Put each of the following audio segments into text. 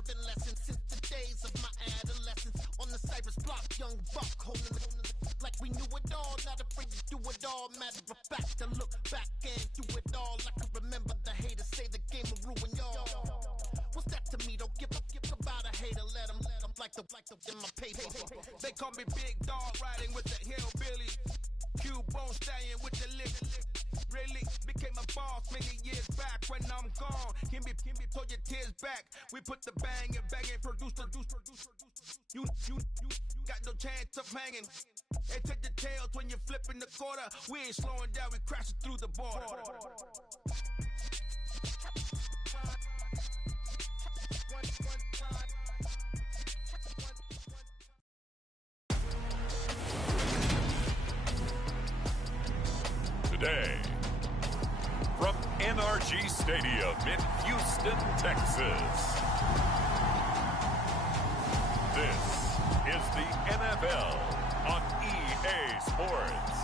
learning lessons since the days of my adolescence. On the Cypress block, young buck holding the like we knew it all, not afraid to do it all. Matter of fact, to look back and do it all. I can remember the haters say the game will ruin y'all. What's that to me? Don't give about a hater. Let them like the in my paper. They call me Big Dog, riding with the hillbilly. Cubone staying with the lick. Really became a boss many years back. When I'm gone, can be pull your tears back. We put the bang and produce. You got no chance of hanging. They take the tails when you're flipping the quarter. We ain't slowing down, we crashing through the border. Today, from NRG Stadium in Houston, Texas, this is the NFL on EA Sports.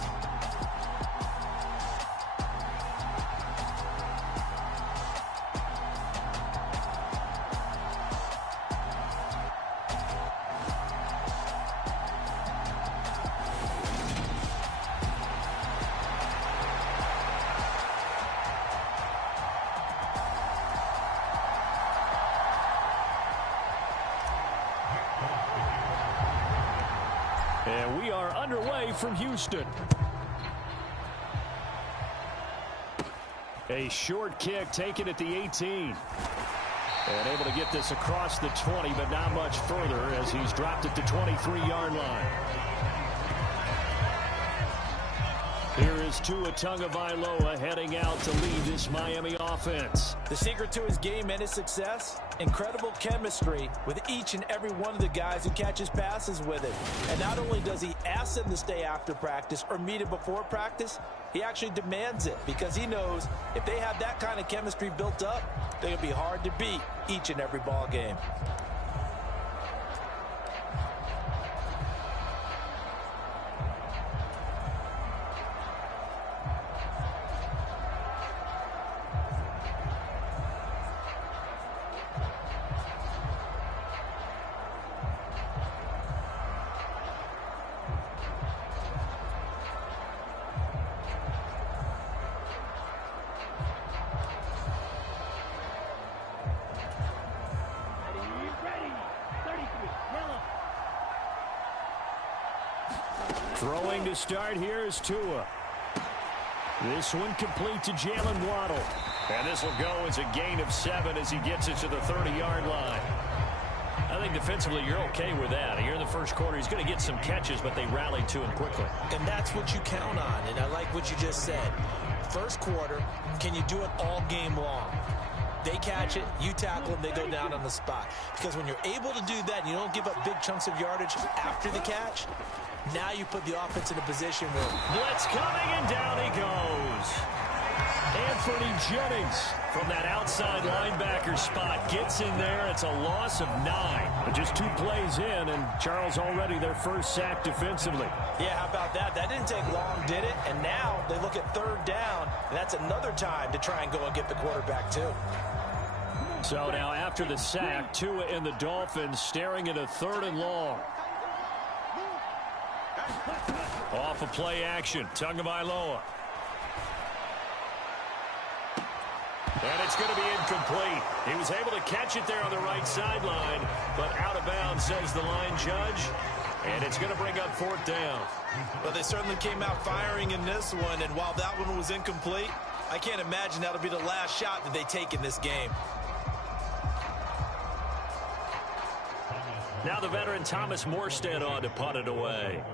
And we are underway from Houston. A short kick taken at the 18. And able to get this across the 20, but not much further as he's dropped it to 23-yard line. Here is Tua Tagovailoa heading out to lead this Miami offense. The secret to his game and his success, incredible chemistry with each and every one of the guys who catches passes with it. And not only does he ask them to stay after practice or meet it before practice, he actually demands it because he knows if they have that kind of chemistry built up, they're going to be hard to beat each and every ball game. Throwing to start here is Tua. This one complete to Jalen Waddle. And this will go as a gain of 7 as he gets it to the 30-yard line. I think defensively you're okay with that. Here in the first quarter, he's going to get some catches, but they rallied to him quickly. And that's what you count on, and I like what you just said. First quarter, can you do it all game long? They catch it, you tackle them, they go down on the spot. Because when you're able to do that and you don't give up big chunks of yardage after the catch, now you put the offense in a position where... Blitz coming, and down he goes. Anthony Jennings from that outside linebacker spot gets in there. It's a loss of 9. But just 2 plays in, and Charles already their first sack defensively. Yeah, how about that? That didn't take long, did it? And now they look at third down, and that's another time to try and go and get the quarterback too. So now after the sack, Tua and the Dolphins staring at a 3rd and long. Off of play action, Tagovailoa. And it's going to be incomplete. He was able to catch it there on the right sideline, but out of bounds, says the line judge. And it's going to bring up 4th down. Well, they certainly came out firing in this one, and while that one was incomplete, I can't imagine that'll be the last shot that they take in this game. Now the veteran Thomas Morstead on to punt it away.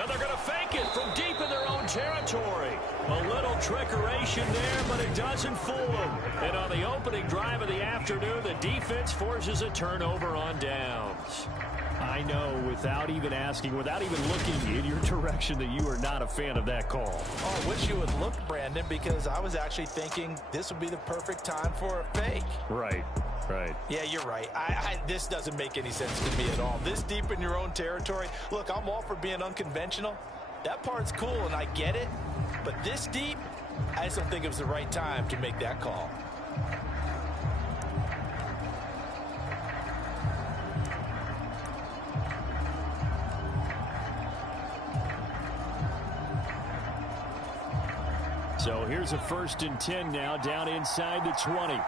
And they're going to fake it from deep in their own territory. A little trickeration there, but it doesn't fool them. And on the opening drive of the afternoon, the defense forces a turnover on downs. I know, without even asking, without even looking in your direction, that you are not a fan of that call. Oh, I wish you would look, Brandon, because I was actually thinking this would be the perfect time for a fake. Right. Right. Yeah, you're right. This doesn't make any sense to me at all. This deep in your own territory. Look, I'm all for being unconventional. That part's cool, and I get it. But this deep, I just don't think it was the right time to make that call. So here's a 1st and 10 now, down inside the 20.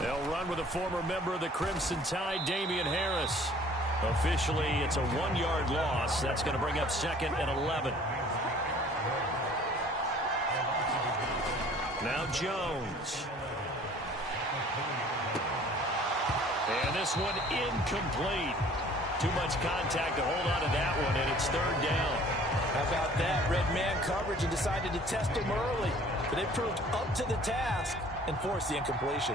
They'll run with a former member of the Crimson Tide, Damian Harris. Officially, it's a 1-yard loss. That's going to bring up 2nd and 11. Now Jones. And this one incomplete. Too much contact to hold on to that one, and it's 3rd down. How about that? Red man coverage and decided to test him early. But they proved up to the task and forced the incompletion.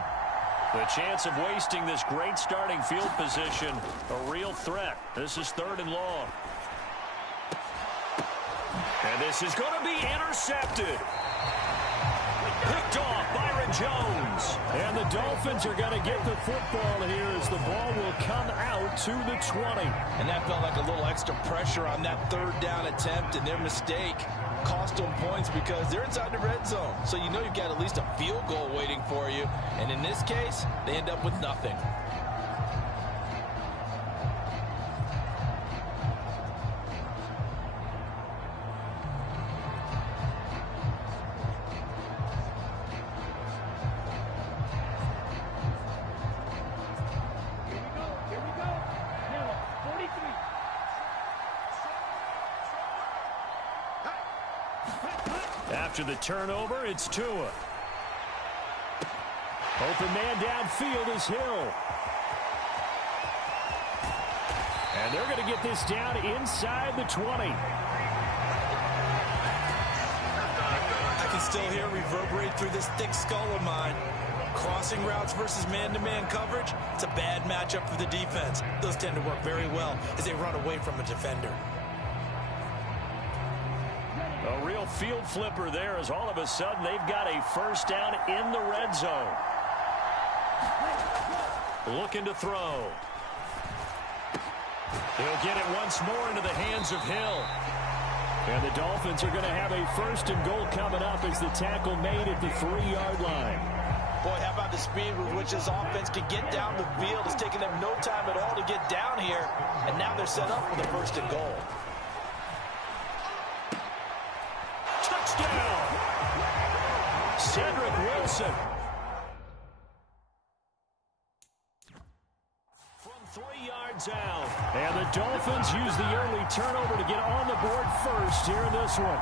The chance of wasting this great starting field position, a real threat. This is 3rd and long. And this is going to be intercepted. Picked off Byron Jones. And the Dolphins are going to get the football here as the ball will come out to the 20. And that felt like a little extra pressure on that 3rd down attempt, and their mistake cost them points because they're inside the red zone. So you know you've got at least a field goal waiting for you. And in this case, they end up with nothing. After the turnover, it's Tua. Open man downfield is Hill. And they're going to get this down inside the 20. I can still hear it reverberate through this thick skull of mine. Crossing routes versus man-to-man coverage, it's a bad matchup for the defense. Those tend to work very well as they run away from a defender. A real field flipper there as all of a sudden they've got a 1st down in the red zone. Looking to throw. He'll get it once more into the hands of Hill. And the Dolphins are going to have a 1st and goal coming up as the tackle made at the 3-yard line. Boy, how about the speed with which this offense can get down the field? It's taken them no time at all to get down here. And now they're set up with a 1st and goal. Touchdown! Cedric Wilson. From 3 yards out. And the Dolphins use the early turnover to get on the board first here in this one.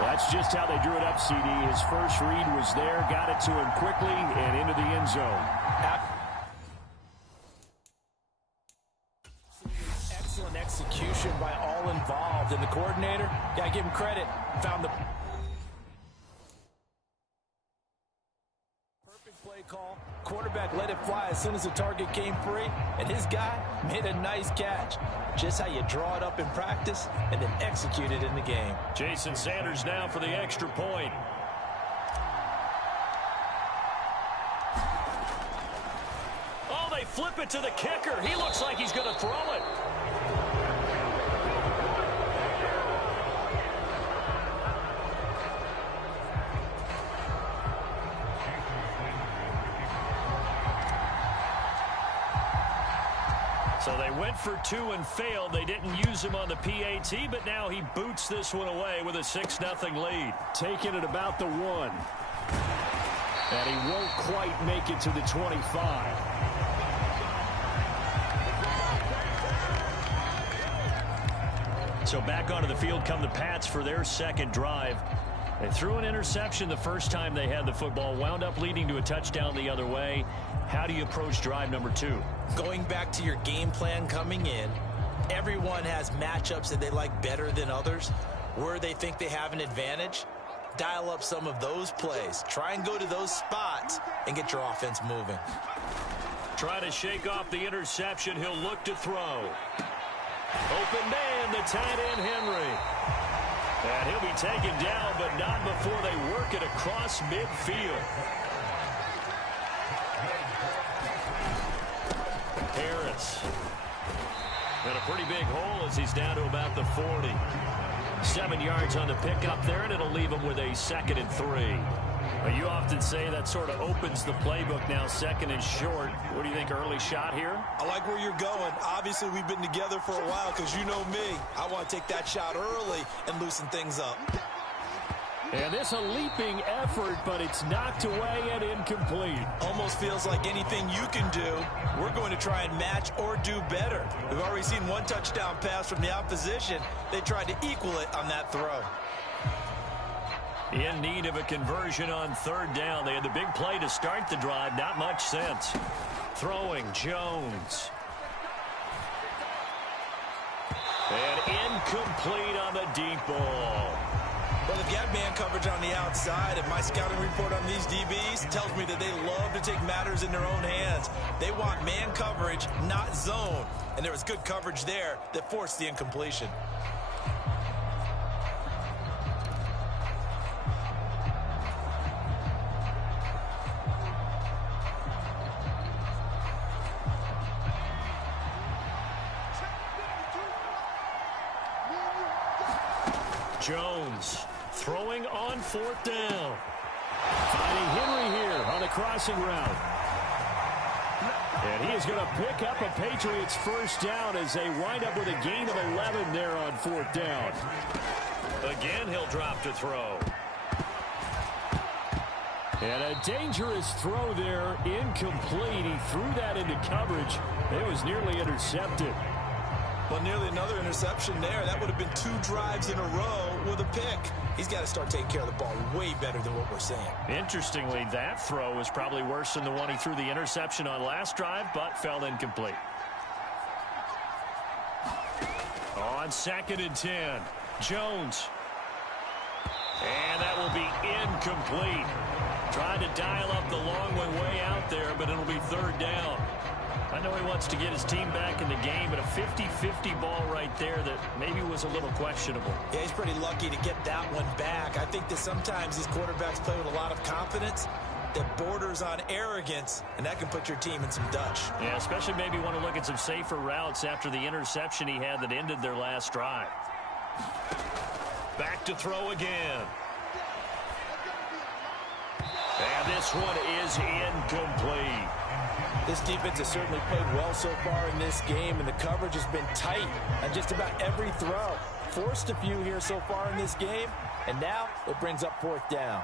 That's just how they drew it up, CD. His first read was there, got it to him quickly, and into the end zone. Excellent execution by all involved. And the coordinator, gotta give him credit, found the perfect play call. Quarterback let it fly as soon as the target came free, and his guy made a nice catch. Just how you draw it up in practice and then execute it in the game. Jason Sanders now for the extra point. Oh, they flip it to the kicker. He looks like he's going to throw it. So they went for 2 and failed. They didn't use him on the PAT, but now he boots this one away with a 6-0 lead. Taking it about the 1. And he won't quite make it to the 25. So back onto the field come the Pats for their second drive. They threw an interception the first time they had the football, wound up leading to a touchdown the other way. How do you approach drive number 2? Going back to your game plan coming in, everyone has matchups that they like better than others. Where they think they have an advantage, dial up some of those plays. Try and go to those spots and get your offense moving. Try to shake off the interception. He'll look to throw. Open man, the tight end Henry. And he'll be taken down, but not before they work it across midfield. Harris. And a pretty big hole as he's down to about the 40. 7 yards on the pickup there, and it'll leave him with a 2nd and 3. Well, you often say that sort of opens the playbook now, 2nd and short. What do you think, early shot here? I like where you're going. Obviously, we've been together for a while because you know me. I want to take that shot early and loosen things up. And this a leaping effort, but it's knocked away and incomplete. Almost feels like anything you can do, we're going to try and match or do better. We've already seen one touchdown pass from the opposition. They tried to equal it on that throw. In need of a conversion on 3rd down. They had the big play to start the drive. Not much sense. Throwing Jones. And incomplete on the deep ball. Well, they've got man coverage on the outside, and my scouting report on these DBs tells me that they love to take matters in their own hands. They want man coverage, not zone. And there was good coverage there that forced the incompletion. Jones throwing on 4th down. Finding Henry here on the crossing route. And he is going to pick up a Patriots 1st down as they wind up with a gain of 11 there on 4th down. Again, he'll drop to throw. And a dangerous throw there, incomplete. He threw that into coverage. It was nearly intercepted. Well, nearly another interception there. That would have been 2 drives in a row with a pick. He's got to start taking care of the ball way better than what we're saying. Interestingly, that throw was probably worse than the one he threw the interception on last drive, but fell incomplete. On 2nd and 10, Jones. And that will be incomplete. Tried to dial up the long one way out there, but it'll be 3rd down. I know he wants to get his team back in the game, but a 50-50 ball right there that maybe was a little questionable. Yeah, he's pretty lucky to get that one back. I think that sometimes these quarterbacks play with a lot of confidence that borders on arrogance, and that can put your team in some Dutch. Yeah, especially maybe want to look at some safer routes after the interception he had that ended their last drive. Back to throw again. And this one is incomplete. This defense has certainly played well so far in this game, and the coverage has been tight on just about every throw. Forced a few here so far in this game, and now it brings up 4th down.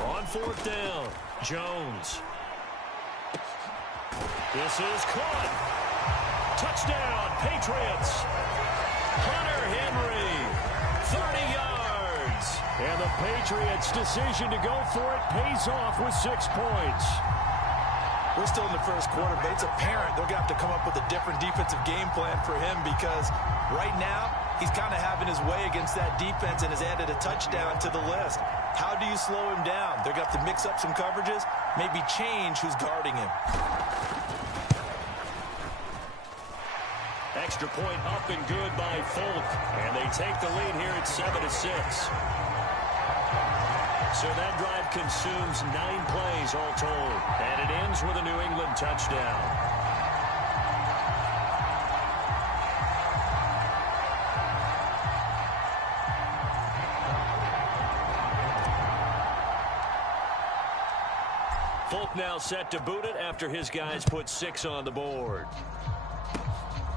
On 4th down, Jones. This is caught. Touchdown, Patriots. Hunter Henry, 30 yards. And the Patriots' decision to go for it pays off with 6 points. We're still in the first quarter, but it's apparent they're going to have to come up with a different defensive game plan for him because right now he's kind of having his way against that defense and has added a touchdown to the list. How do you slow him down? They're going to have to mix up some coverages, maybe change who's guarding him. Extra point up and good by Folk, and they take the lead here at 7-6. So that drive consumes 9 plays all told, and it ends with a New England touchdown. Folk now set to boot it after his guys put 6 on the board.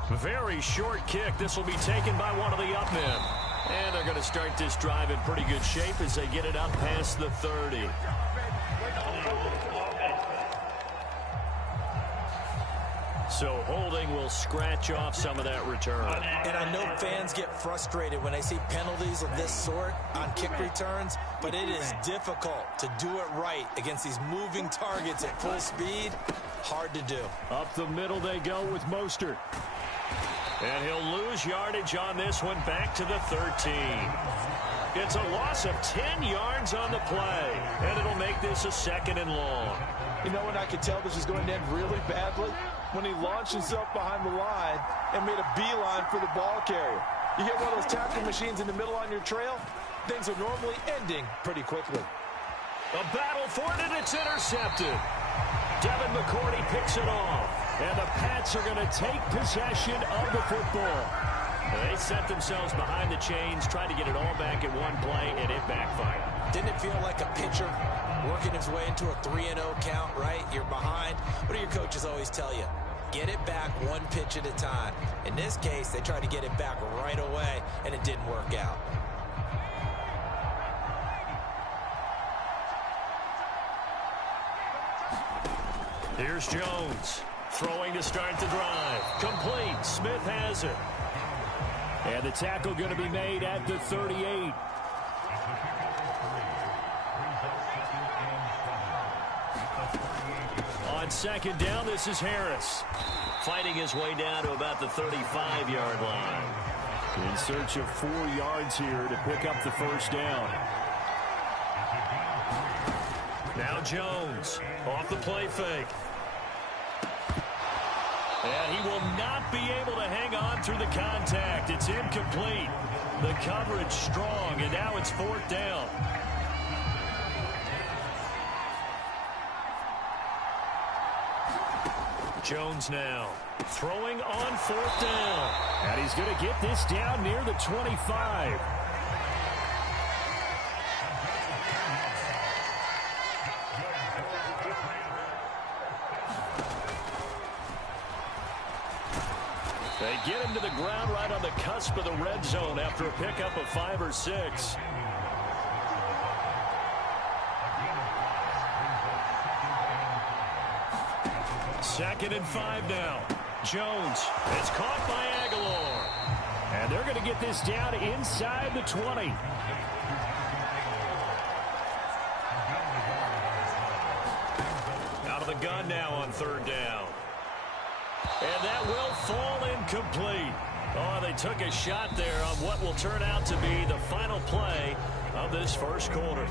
Very short kick. This will be taken by one of the up men. And they're going to start this drive in pretty good shape as they get it up past the 30. So holding will scratch off some of that return. And I know fans get frustrated when they see penalties of this sort on kick returns, but it is difficult to do it right against these moving targets at full speed. Hard to do. Up the middle they go with Mostert. And he'll lose yardage on this one back to the 13. It's a loss of 10 yards on the play, and it'll make this a 2nd and long. You know when I could tell this was going to end really badly? When he launched himself behind the line and made a beeline for the ball carrier. You get one of those tackle machines in the middle on your trail, things are normally ending pretty quickly. A battle for it, and it's intercepted. Devin McCourty picks it off. And the Pats are going to take possession of the football. They set themselves behind the chains, trying to get it all back in one play, and it backfired. Didn't it feel like a pitcher working his way into a 3-0 count, right? You're behind. What do your coaches always tell you? Get it back one pitch at a time. In this case, they tried to get it back right away, and it didn't work out. Here's Jones. Throwing to start the drive. Complete. Smith has it. And the tackle going to be made at the 38. On second down, this is Harris. Fighting his way down to about the 35-yard line. In search of 4 yards here to pick up the first down. Now Jones off the play fake. And he will not be able to hang on through the contact. It's incomplete. The coverage strong, and now it's 4th down. Jones now throwing on 4th down. And he's going to get this down near the 25. They get him to the ground right on the cusp of the red zone after a pickup of 5 or 6. Second and 5 now. Jones. It's caught by Aguilar. And they're going to get this down inside the 20. Out of the gun now on 3rd down. And that will fall incomplete. Oh, they took a shot there on what will turn out to be the final play of this first quarter.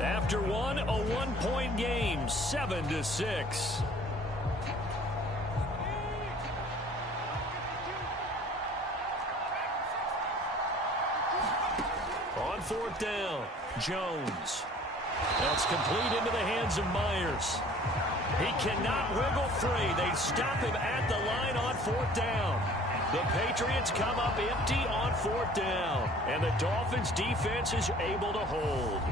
After one, a 1-point game, 7-6. On 4th down, Jones. That's complete into the hands of Myers. He cannot wiggle free. They stop him at the line on 4th down. The Patriots come up empty on 4th down. And the Dolphins defense is able to hold.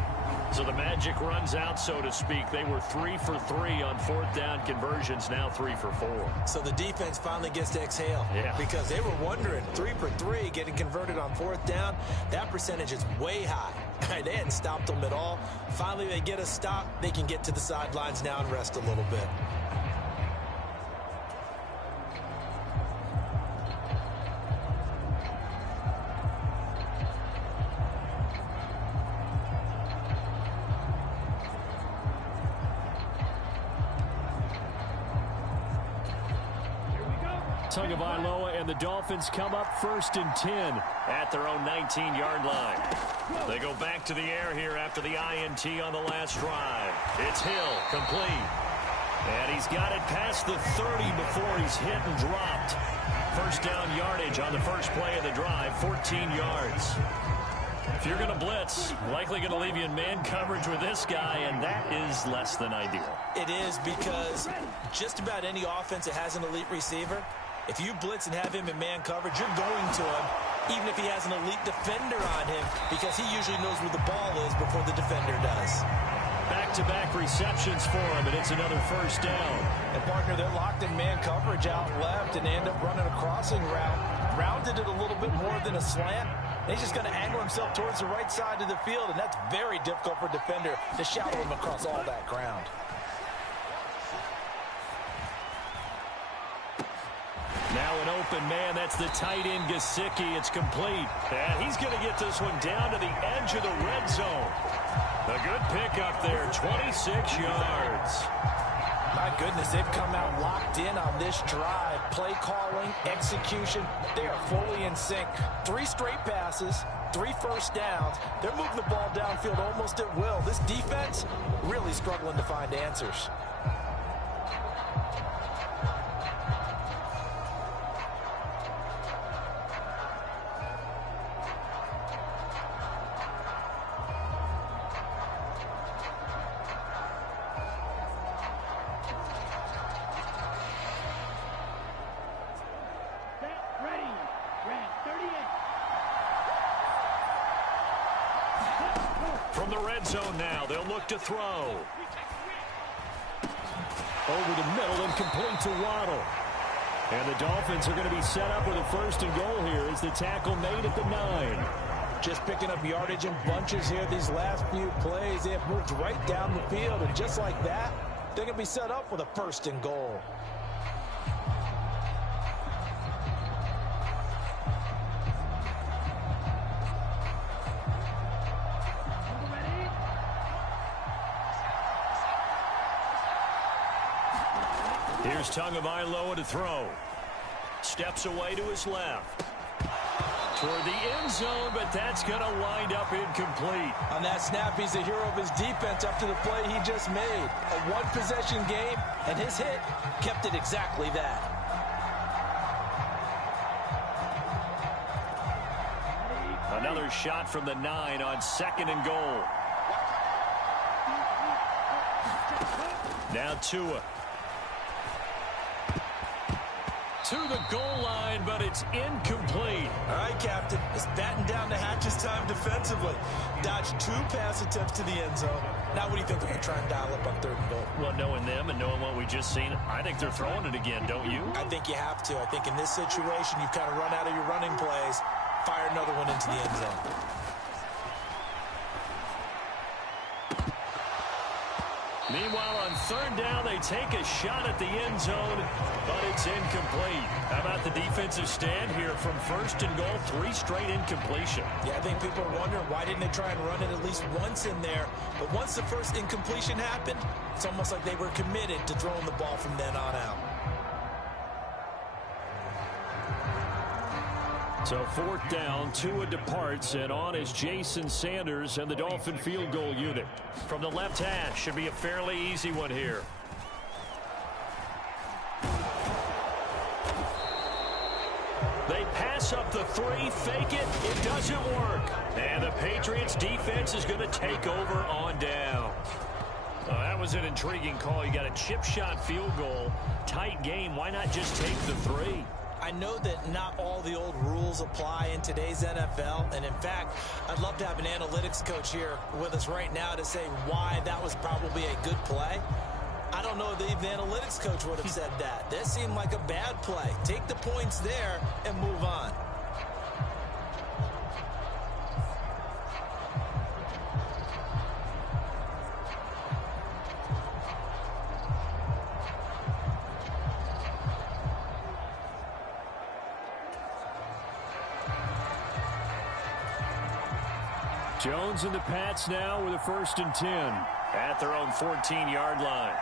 So the magic runs out, so to speak. They were 3 for 3 on 4th down conversions, now 3 for 4. So the defense finally gets to exhale. Yeah. Because they were wondering, 3 for 3 getting converted on 4th down. That percentage is way high. They hadn't stopped them at all. Finally, they get a stop. They can get to the sidelines now and rest a little bit. Tagovailoa and the Dolphins come up 1st and 10 at their own 19-yard line. They go back to the air here after the INT on the last drive. It's Hill, complete. And he's got it past the 30 before he's hit and dropped. First down yardage on the first play of the drive, 14 yards. If you're going to blitz, likely going to leave you in man coverage with this guy, and that is less than ideal. It is, because just about any offense that has an elite receiver, if you blitz and have him in man coverage, you're going to him, even if he has an elite defender on him, because he usually knows where the ball is before the defender does. Back-to-back receptions for him, and it's another first down. And, partner, they're locked in man coverage out left, and they end up running a crossing route. Rounded it a little bit more than a slant. He's just going to angle himself towards the right side of the field, and that's very difficult for a defender to shadow him across all that ground. Now an open man. That's the tight end, Gesicki. It's complete. And he's going to get this one down to the edge of the red zone. A good pickup there, 26 yards. My goodness, they've come out locked in on this drive. Play calling, execution, they are fully in sync. 3 straight passes, 3 first downs. They're moving the ball downfield almost at will. This defense really struggling to find answers. From the red zone now, they'll look to throw. Over the middle and complete to Waddle. And the Dolphins are going to be set up with a 1st and goal here as the tackle made at the 9. Just picking up yardage in bunches here these last few plays. They have moved right down the field, and just like that, they're going to be set up with a 1st and goal. Here's Tagovailoa to throw. Steps away to his left. Toward the end zone, but that's going to wind up incomplete. On that snap, he's the hero of his defense after the play he just made. A one-possession game, and his hit kept it exactly that. Another shot from the 9 on 2nd and goal. Now Tua. To the goal line, but it's incomplete. All right, Captain. It's batten down the hatches time defensively. Dodged 2 pass attempts to the end zone. Now what do you think they're going to try and dial up on 3rd and goal? Well, knowing them and knowing what we just seen, I think they're throwing it again, don't you? I think you have to. I think in this situation, you've kind of run out of your running plays. Fire another one into the end zone. Meanwhile, on 3rd down, they take a shot at the end zone, but it's incomplete. How about the defensive stand here from 1st and goal, 3 straight incompletion? Yeah, I think people are wondering why didn't they try and run it at least once in there. But once the first incompletion happened, it's almost like they were committed to throwing the ball from then on out. So 4th down, Tua departs, and on is Jason Sanders and the Dolphin field goal unit. From the left hash, should be a fairly easy one here. They pass up the 3, fake it, it doesn't work. And the Patriots defense is going to take over on down. That was an intriguing call. You got a chip shot field goal, tight game. Why not just take the 3? I know that not all the old rules apply in today's NFL, and in fact, I'd love to have an analytics coach here with us right now to say why that was probably a good play. I don't know if the analytics coach would have said that. That seemed like a bad play. Take the points there and move on. Jones and the Pats now with a 1st and 10 at their own 14-yard line.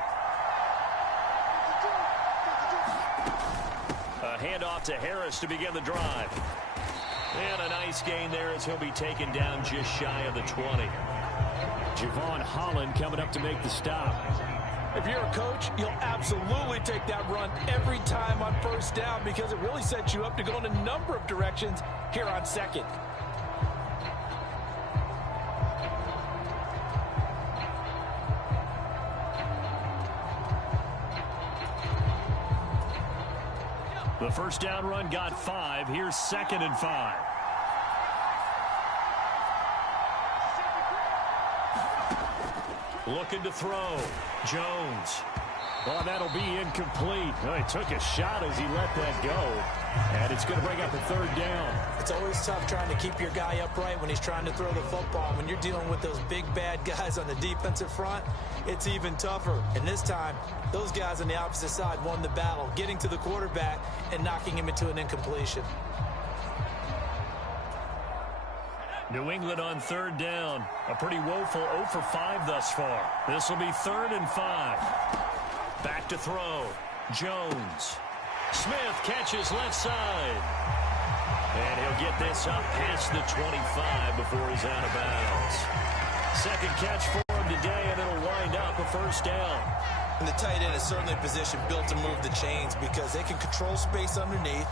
A handoff to Harris to begin the drive. And a nice gain there as he'll be taken down just shy of the 20. Javon Holland coming up to make the stop. If you're a coach, you'll absolutely take that run every time on 1st down because it really sets you up to go in a number of directions here on 2nd. The 1st down run got 5. Here's 2nd and 5. Looking to throw. Jones. Oh, that'll be incomplete. Oh, he took a shot as he let that go. And it's going to bring up a 3rd down. It's always tough trying to keep your guy upright when he's trying to throw the football. When you're dealing with those big, bad guys on the defensive front, it's even tougher. And this time, those guys on the opposite side won the battle, getting to the quarterback and knocking him into an incompletion. New England on 3rd down. A pretty woeful 0 for 5 thus far. This will be 3rd and 5. Back to throw. Jones. Smith catches left side. And he'll get this up past the 25 before he's out of bounds. 2nd catch for him today, and it'll wind up a 1st down. And the tight end is certainly a position built to move the chains because they can control space underneath.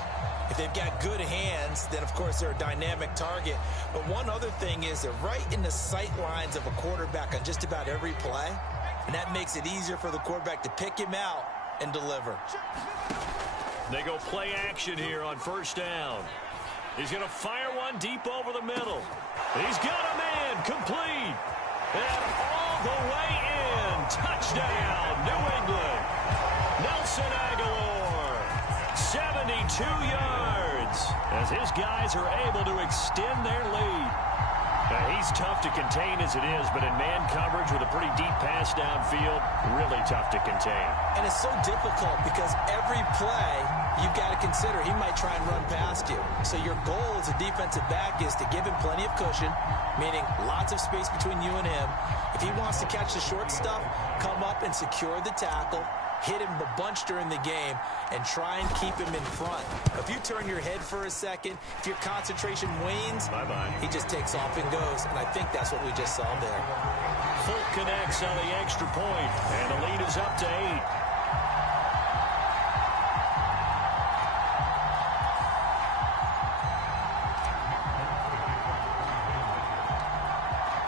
If they've got good hands, then, of course, they're a dynamic target. But one other thing is they're right in the sight lines of a quarterback on just about every play. And that makes it easier for the quarterback to pick him out and deliver. They go play action here on 1st down. He's going to fire one deep over the middle. He's got a man complete. And all the way in. Touchdown, New England. Nelson Aguilar, 72 yards, as his guys are able to extend their lead. He's tough to contain as it is, but in man coverage with a pretty deep pass downfield, really tough to contain. And it's so difficult because every play you've got to consider he might try and run past you. So your goal as a defensive back is to give him plenty of cushion, meaning lots of space between you and him. If he wants to catch the short stuff, come up and secure the tackle, hit him a bunch during the game, and try and keep him in front. If you turn your head for a second, if your concentration wanes, he just takes off and goes, and I think that's what we just saw there. Folk connects on the extra point, and the lead is up to 8.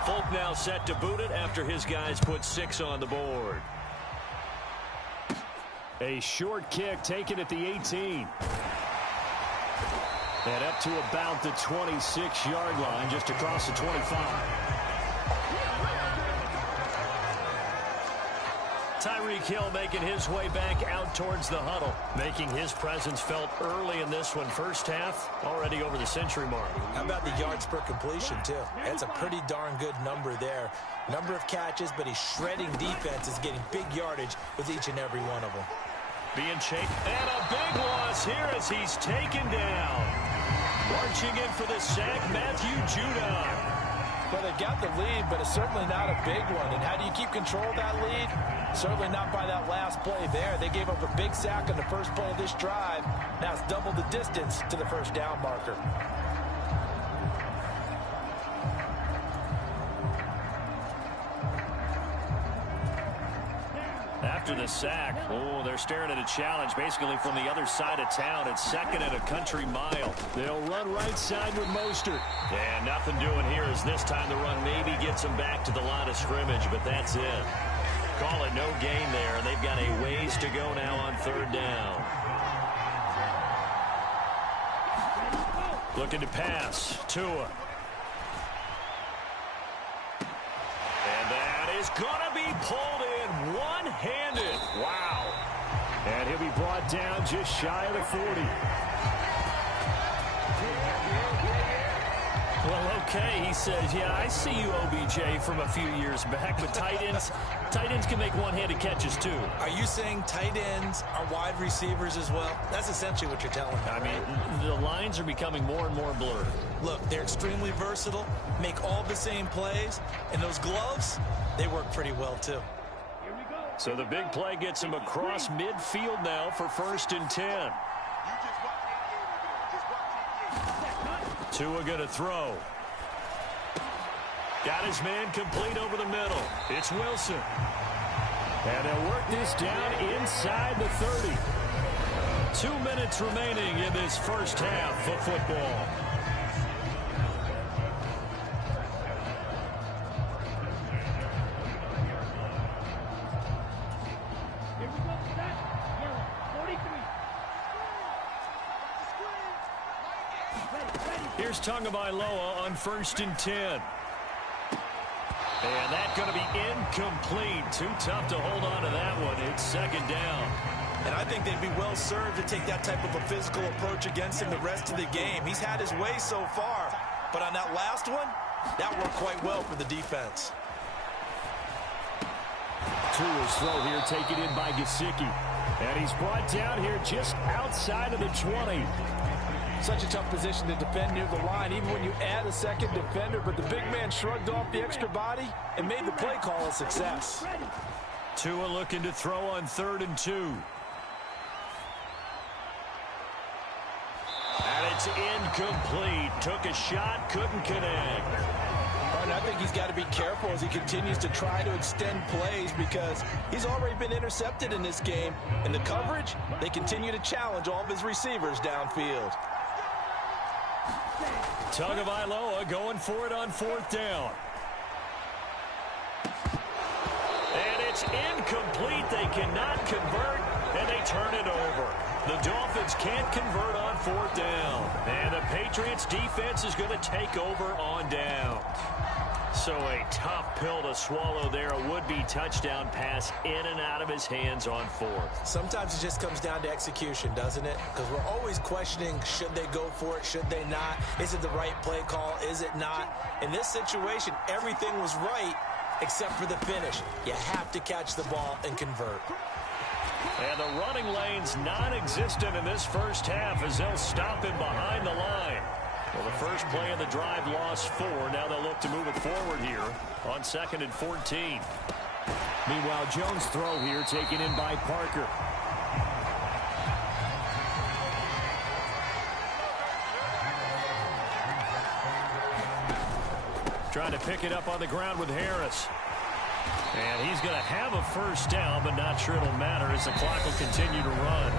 Folk now set to boot it after his guys put 6 on the board. A short kick taken at the 18. And up to about the 26-yard line, just across the 25. Tyreek Hill making his way back out towards the huddle, making his presence felt early in this one. First half, already over the century mark. How about the yards per completion, too? That's a pretty darn good number there. Number of catches, but he's shredding defense, is getting big yardage with each and every one of them. Being chased, and a big loss here as he's taken down. Marching in for the sack, Matthew Judon. Well, they got the lead, but it's certainly not a big one. And how do you keep control of that lead? Certainly not by that last play there. They gave up a big sack on the first play of this drive. Now it's double the distance to the first down marker. After the sack, they're staring at a challenge basically from the other side of town. It's second and a country mile. They'll run right side with Mostert. And nothing doing here as this time the run maybe gets them back to the line of scrimmage, but that's it. Call it no gain there, and they've got a ways to go now on third down. Looking to pass. Tua. And that is going to be pulled in one-handed. Wow. And he'll be brought down just shy of the 40. Well, okay, he says, yeah, I see you, OBJ, from a few years back, but tight ends can make one-handed catches, too. Are you saying tight ends are wide receivers as well? That's essentially what you're telling me. I mean, the lines are becoming more and more blurred. Look, they're extremely versatile, make all the same plays, and those gloves, they work pretty well, too. So the big play gets him across midfield now for 1st and 10. Tua going to throw. Got his man complete over the middle. It's Wilson. And they'll work this down inside the 30. 2 minutes remaining in this first half of football. Here's Tagovailoa on 1st and 10. And that's going to be incomplete. Too tough to hold on to that one. It's 2nd down. And I think they'd be well served to take that type of a physical approach against him the rest of the game. He's had his way so far. But on that last one, that worked quite well for the defense. Tua's throw here taken in by Gesicki. And he's brought down here just outside of the 20. Such a tough position to defend near the line, even when you add a second defender. But the big man shrugged off the extra body and made the play call a success. Tua looking to throw on 3rd and 2. And it's incomplete. Took a shot, couldn't connect. And I think he's got to be careful as he continues to try to extend plays because he's already been intercepted in this game. In the coverage, they continue to challenge all of his receivers downfield. Tagovailoa going for it on 4th down. And it's incomplete. They cannot convert, and they turn it over. The Dolphins can't convert on fourth down. And the Patriots defense is going to take over on down. So a tough pill to swallow there. A would-be touchdown pass in and out of his hands on fourth. Sometimes it just comes down to execution, doesn't it? Because we're always questioning, should they go for it, should they not? Is it the right play call, is it not? In this situation, everything was right except for the finish. You have to catch the ball and convert. And the running lane's non-existent in this first half as they'll stop him behind the line. Well, the first play of the drive lost 4. Now they'll look to move it forward here on 2nd and 14. Meanwhile, Jones' throw here taken in by Parker. Trying to pick it up on the ground with Harris. And he's going to have a first down, but not sure it'll matter as the clock will continue to run.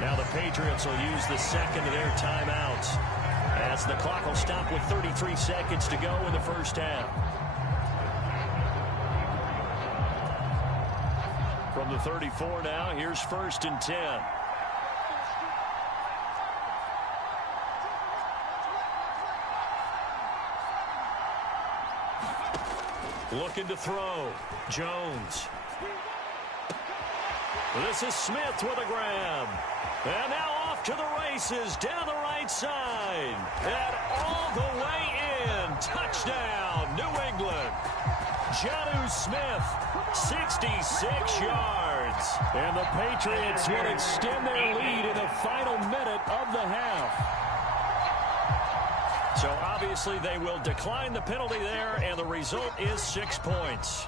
Now the Patriots will use the second of their timeouts, as the clock will stop with 33 seconds to go in the first half. From the 34 now, here's 1st and 10. Looking to throw. Jones. This is Smith with a grab. And now off to the races down the right side. And all the way in. Touchdown, New England. Jonnu Smith, 66 yards. And the Patriots will extend their lead in the final minute of the half. So obviously they will decline the penalty there, and the result is 6 points.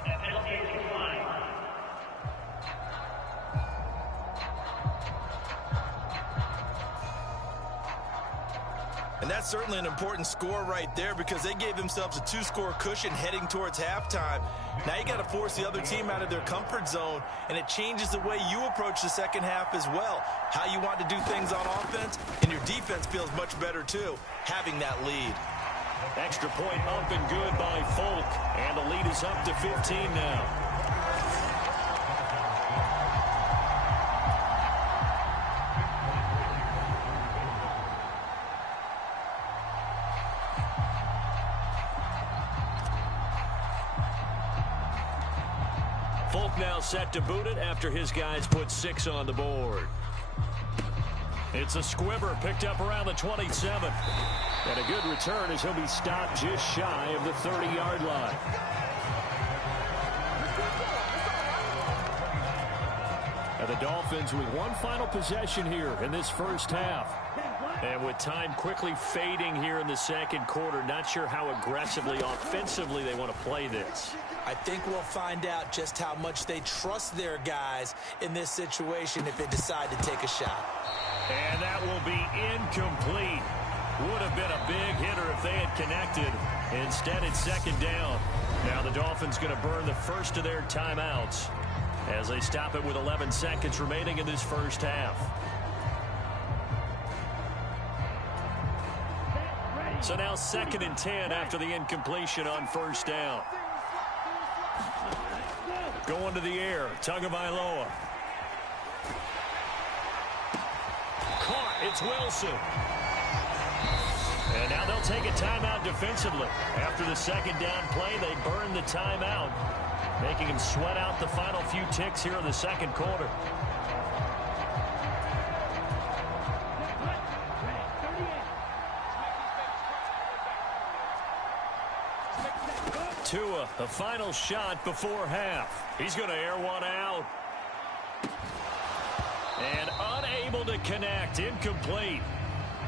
And that's certainly an important score right there, because they gave themselves a 2-score cushion heading towards halftime. Now you got to force the other team out of their comfort zone, and it changes the way you approach the second half as well. How you want to do things on offense, and your defense feels much better too, having that lead. Extra point up and good by Folk, and the lead is up to 15 now. Folk now set to boot it after his guys put 6 on the board. It's a squibber picked up around the 27. And a good return as he'll be stopped just shy of the 30-yard line. And the Dolphins with one final possession here in this first half. And with time quickly fading here in the second quarter, not sure how aggressively, offensively they want to play this. I think we'll find out just how much they trust their guys in this situation if they decide to take a shot. And that will be incomplete. Would have been a big hitter if they had connected. Instead, it's 2nd down. Now the Dolphins going to burn the first of their timeouts as they stop it with 11 seconds remaining in this first half. So now 2nd and 10 after the incompletion on first down. Going to the air, Tagovailoa. Caught, it's Wilson. And now they'll take a timeout defensively. After the 2nd down play, they burn the timeout, making him sweat out the final few ticks here in the 2nd quarter. Tua, the final shot before half. He's going to air one out. And unable to connect, incomplete.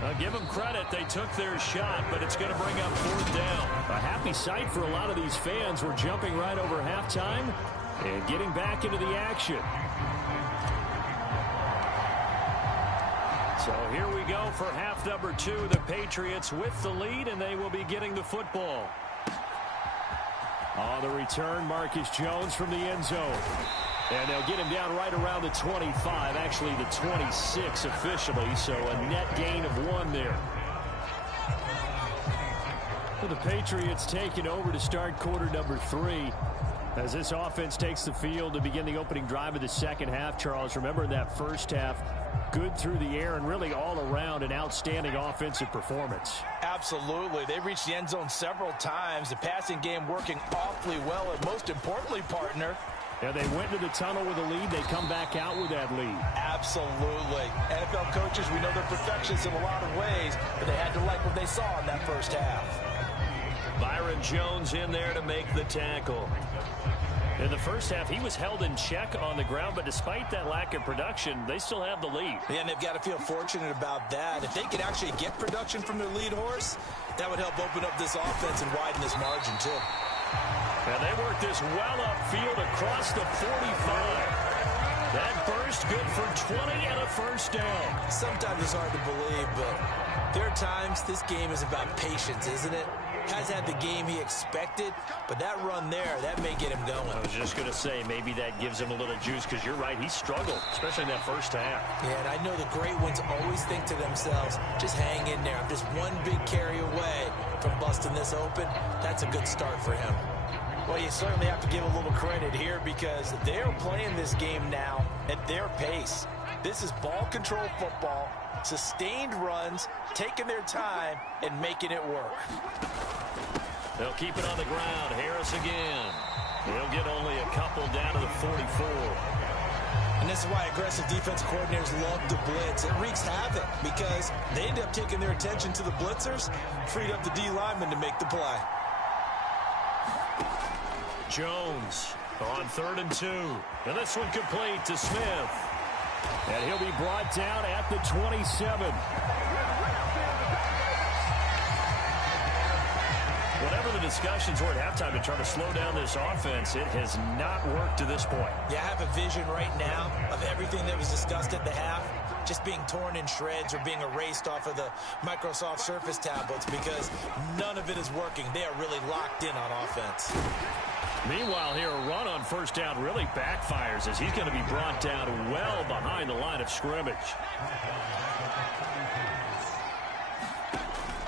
I'll give them credit, they took their shot, but it's going to bring up 4th down. A happy sight for a lot of these fans. We're jumping right over halftime and getting back into the action. So here we go for half number 2. The Patriots with the lead, and they will be getting the football. On the return, Marcus Jones from the end zone. And they'll get him down right around the 25, actually the 26 officially, so a net gain of 1 there. Well, the Patriots taking over to start quarter number 3. As this offense takes the field to begin the opening drive of the second half, Charles, remember in that first half, good through the air and really all around an outstanding offensive performance. Absolutely. They reached the end zone several times. The passing game working awfully well. And most importantly, partner, yeah, they went to the tunnel with a lead. They come back out with that lead. Absolutely. NFL coaches, we know they're perfectionists in a lot of ways, but they had to like what they saw in that first half. Byron Jones in there to make the tackle. In the first half, he was held in check on the ground, but despite that lack of production, they still have the lead. Yeah, and they've got to feel fortunate about that. If they could actually get production from their lead horse, that would help open up this offense and widen this margin, too. And they work this well upfield across the 45. That burst good for 20 and a first down. Sometimes it's hard to believe, but there are times this game is about patience, isn't it? Has had the game he expected, but that run there, that may get him going. I was just going to say, maybe that gives him a little juice, because you're right, he struggled, especially in that first half. Yeah, and I know the great ones always think to themselves, just hang in there. I'm just one big carry away from busting this open. That's a good start for him. Well, you certainly have to give a little credit here because they're playing this game now at their pace. This is ball control football, sustained runs, taking their time, and making it work. They'll keep it on the ground. Harris again. He'll get only a couple down to the 44. And this is why aggressive defense coordinators love to blitz. It wreaks havoc because they end up taking their attention to the blitzers, freed up the D lineman to make the play. Jones on 3rd and 2. And this one complete to Smith. And he'll be brought down at the 27. Whatever the discussions were at halftime to try to slow down this offense, it has not worked to this point. Yeah, I have a vision right now of everything that was discussed at the half just being torn in shreds or being erased off of the Microsoft Surface tablets because none of it is working. They are really locked in on offense. Meanwhile, here a run on first down really backfires as he's going to be brought down well behind the line of scrimmage.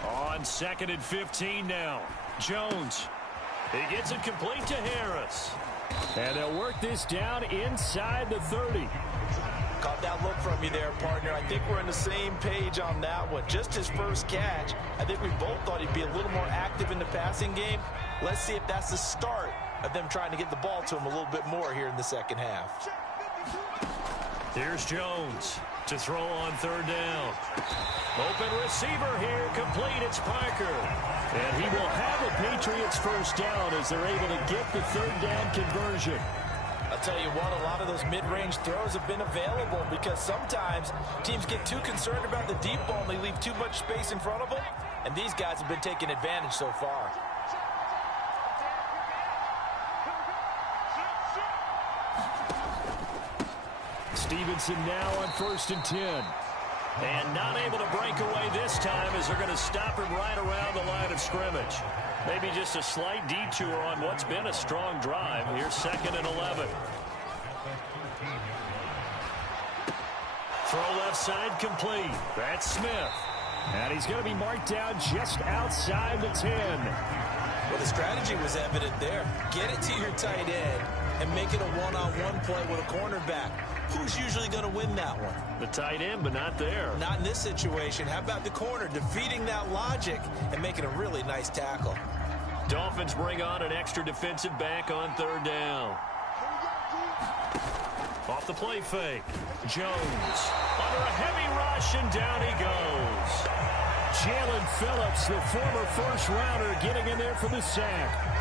On 2nd and 15 now. Jones. He gets it complete to Harris. And they'll work this down inside the 30. Caught that look from you there, partner. I think we're on the same page on that one. Just his first catch. I think we both thought he'd be a little more active in the passing game. Let's see if that's the start of them trying to get the ball to him a little bit more here in the second half. Here's Jones to throw on 3rd down. Open receiver here, complete, it's Parker. And he will have a Patriots first down as they're able to get the 3rd down conversion. I'll tell you what, a lot of those mid-range throws have been available because sometimes teams get too concerned about the deep ball and they leave too much space in front of them. And these guys have been taking advantage so far. Stevenson now on 1st and 10. And not able to break away this time as they're going to stop him right around the line of scrimmage. Maybe just a slight detour on what's been a strong drive. Here's 2nd and 11. Throw left side complete. That's Smith. And he's going to be marked down just outside the 10. Well, the strategy was evident there. Get it to your tight end and make it a one-on-one play with a cornerback. Who's usually going to win that one? The tight end, but not there. Not in this situation. How about the corner defeating that logic and making a really nice tackle? Dolphins bring on an extra defensive back on 3rd down. Off the play fake. Jones under a heavy rush, and down he goes. Jalen Phillips, the former first-rounder, getting in there for the sack.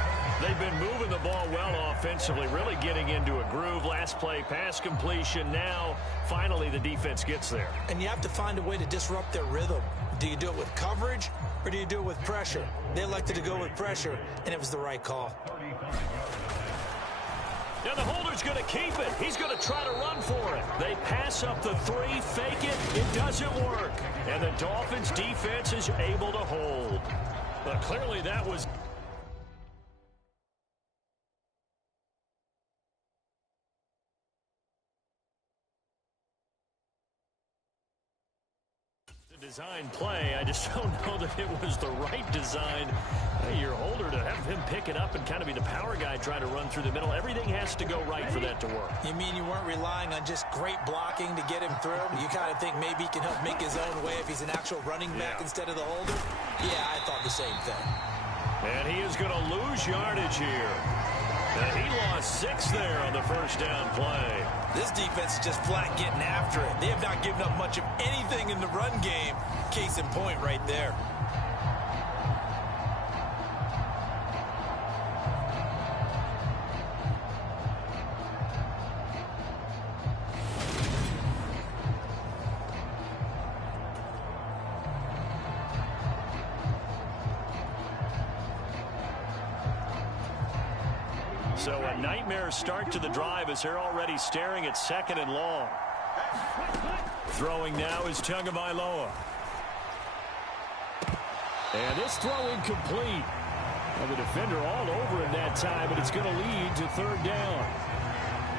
They've been moving the ball well offensively, really getting into a groove. Last play, pass completion. Now, finally, the defense gets there. And you have to find a way to disrupt their rhythm. Do you do it with coverage, or do you do it with pressure? They elected to go with pressure, and it was the right call. And the holder's going to keep it. He's going to try to run for it. They pass up the 3, fake it. It doesn't work. And the Dolphins' defense is able to hold. But clearly that was... Design play. I just don't know that it was the right design. Your holder to have him pick it up and kind of be the power guy trying to run through the middle. Everything has to go right for that to work. You mean you weren't relying on just great blocking to get him through? You kind of think maybe he can help make his own way if he's an actual running back instead of the holder? Yeah, I thought the same thing. And he is going to lose yardage here. And he lost 6 there on the first down play. This defense is just flat getting after it. They have not given up much of anything in the run game. Case in point right there. So a nightmare start to the drive as they're already staring at 2nd and long. Throwing now is Tagovailoa. And this throw incomplete. Well, the defender all over him that time, but it's going to lead to 3rd down.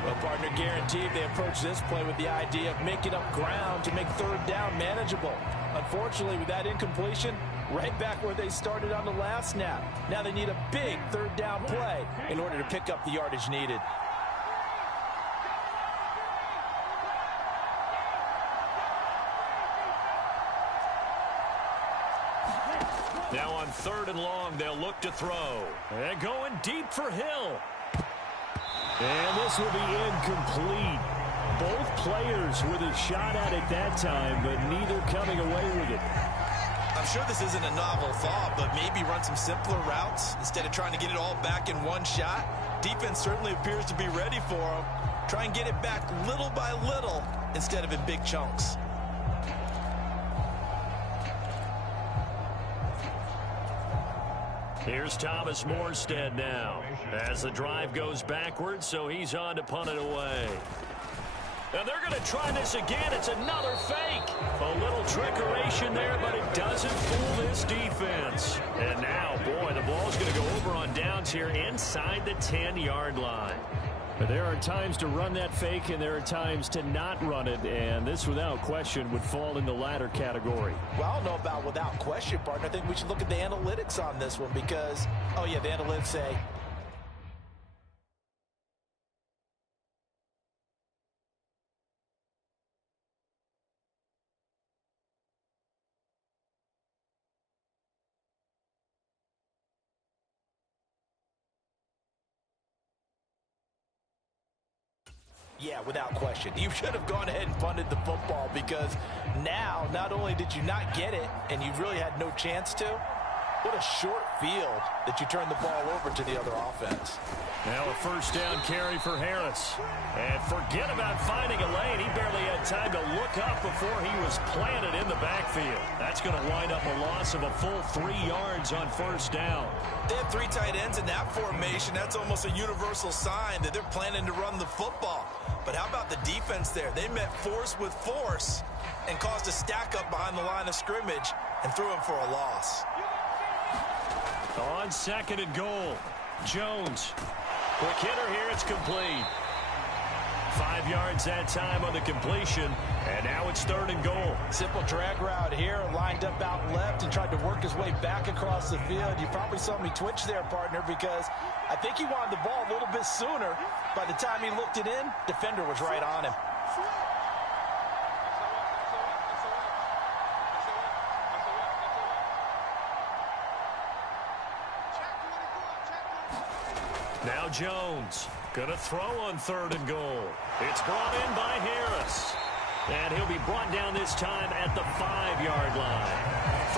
Well, partner, guaranteed they approach this play with the idea of making up ground to make 3rd down manageable. Unfortunately, with that incompletion, right back where they started on the last snap. Now they need a big 3rd down play in order to pick up the yardage needed. Now on 3rd and long, they'll look to throw. And going deep for Hill. And this will be incomplete. Both players with a shot at it that time, but neither coming away with it. I'm sure this isn't a novel thought, but maybe run some simpler routes instead of trying to get it all back in one shot. Defense certainly appears to be ready for them. Try and get it back little by little instead of in big chunks. Here's Thomas Morstead now as the drive goes backwards, so he's on to punt it away. Now they're going to try this again. It's another fake. A little trickeration there, but it doesn't fool this defense. And now, boy, the ball's going to go over on downs here inside the 10-yard line. But there are times to run that fake, and there are times to not run it, and this, without question, would fall in the latter category. Well, I don't know about without question, partner. I think we should look at the analytics on this one because, oh, yeah, the analytics say, yeah, without question. You should have gone ahead and punted the football because now not only did you not get it and you really had no chance to, what a short field that you turned the ball over to the other offense. Now a first down carry for Harris. And forget about finding a lane. He barely had time to look up before he was planted in the backfield. That's going to wind up a loss of a full 3 yards on first down. They have 3 tight ends in that formation. That's almost a universal sign that they're planning to run the football. But how about the defense there? They met force with force and caused a stack up behind the line of scrimmage and threw him for a loss. On 2nd and goal, Jones. Quick hitter here, it's complete. 5 yards that time on the completion, and now it's 3rd and goal. Simple drag route here, lined up out left and tried to work his way back across the field. You probably saw me twitch there, partner, because I think he wanted the ball a little bit sooner. By the time he looked it in, defender was right on him. Now Jones going to throw on 3rd and goal. It's brought in by Harris. And he'll be brought down this time at the 5-yard line.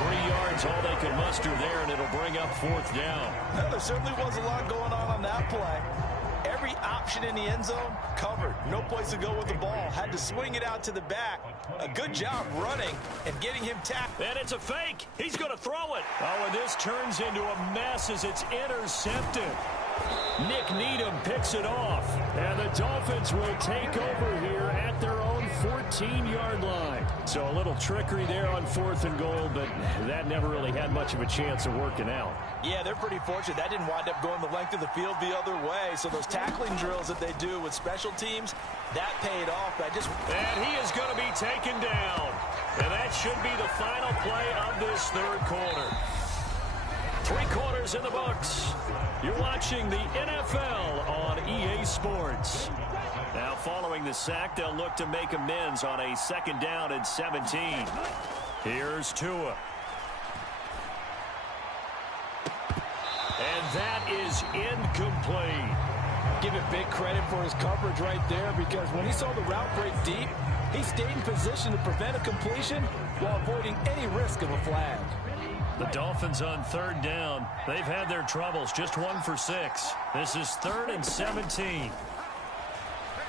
3 yards, all they could muster there, and it'll bring up 4th down. Well, there certainly was a lot going on that play. Every option in the end zone covered. No place to go with the ball. Had to swing it out to the back. A good job running and getting him tackled. And it's a fake. He's going to throw it. Oh, and this turns into a mess as it's intercepted. Nick Needham picks it off. And the Dolphins will take over here at their own 14-yard line. So a little trickery there on 4th and goal, but that never really had much of a chance of working out. Yeah, they're pretty fortunate. That didn't wind up going the length of the field the other way. So those tackling drills that they do with special teams, that paid off. And he is going to be taken down. And that should be the final play of this third quarter. 3 quarters in the books. You're watching the NFL on EA Sports. Now following the sack, they'll look to make amends on a 2nd down and 17. Here's Tua. And that is incomplete. Give it big credit for his coverage right there, because when he saw the route break deep, he stayed in position to prevent a completion while avoiding any risk of a flag. The Dolphins on 3rd down. They've had their troubles, just 1 for 6. This is 3rd and 17.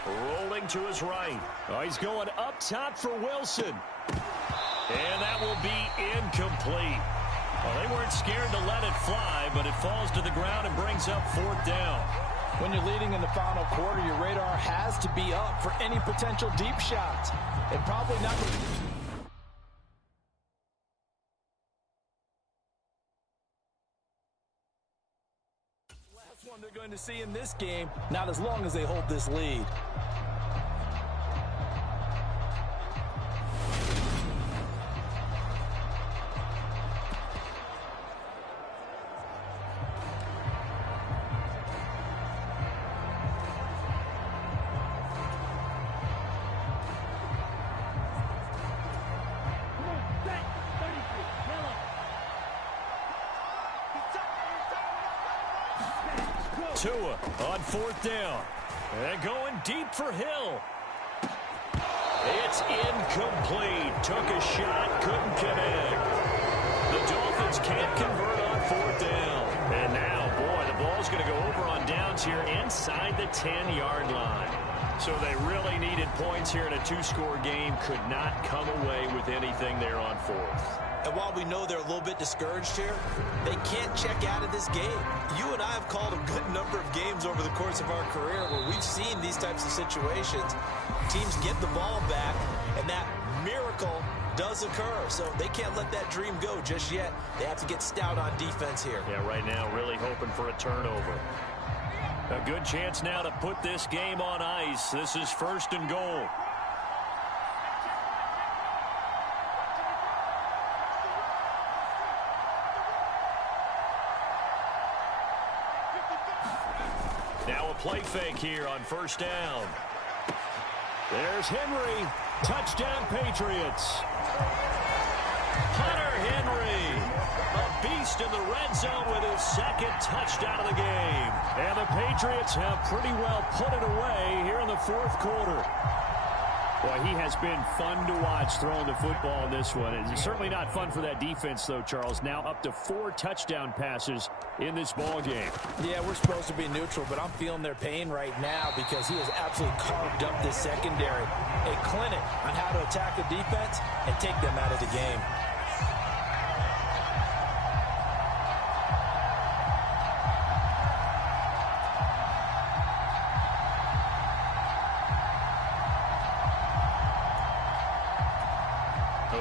Rolling to his right. Oh, he's going up top for Wilson. And that will be incomplete. Well, they weren't scared to let it fly, but it falls to the ground and brings up 4th down. When you're leading in the final quarter, your radar has to be up for any potential deep shots. And probably not... last one they're going to see in this game, not as long as they hold this lead. Tua on 4th down. And going deep for Hill. It's incomplete. Took a shot, couldn't connect. The Dolphins can't convert on 4th down. And now, boy, the ball's going to go over on downs here inside the 10-yard line. So they really needed points here in a 2-score game. Could not come away with anything there on 4th. And while we know they're a little bit discouraged here, they can't check out of this game. You and I have called a good number of games over the course of our career where we've seen these types of situations. Teams get the ball back, and that miracle does occur. So they can't let that dream go just yet. They have to get stout on defense here. Yeah, right now really hoping for a turnover. A good chance now to put this game on ice. This is 1st and goal. Now a play fake here on 1st down. There's Henry. Touchdown, Patriots. Hunter Henry, a beast in the red zone with his 2nd touchdown of the game. And the Patriots have pretty well put it away here in the 4th quarter. Boy, he has been fun to watch throwing the football in this one. It's certainly not fun for that defense, though, Charles. Now up to 4 touchdown passes in this ball game. Yeah, we're supposed to be neutral, but I'm feeling their pain right now because he has absolutely carved up this secondary. A clinic on how to attack the defense and take them out of the game.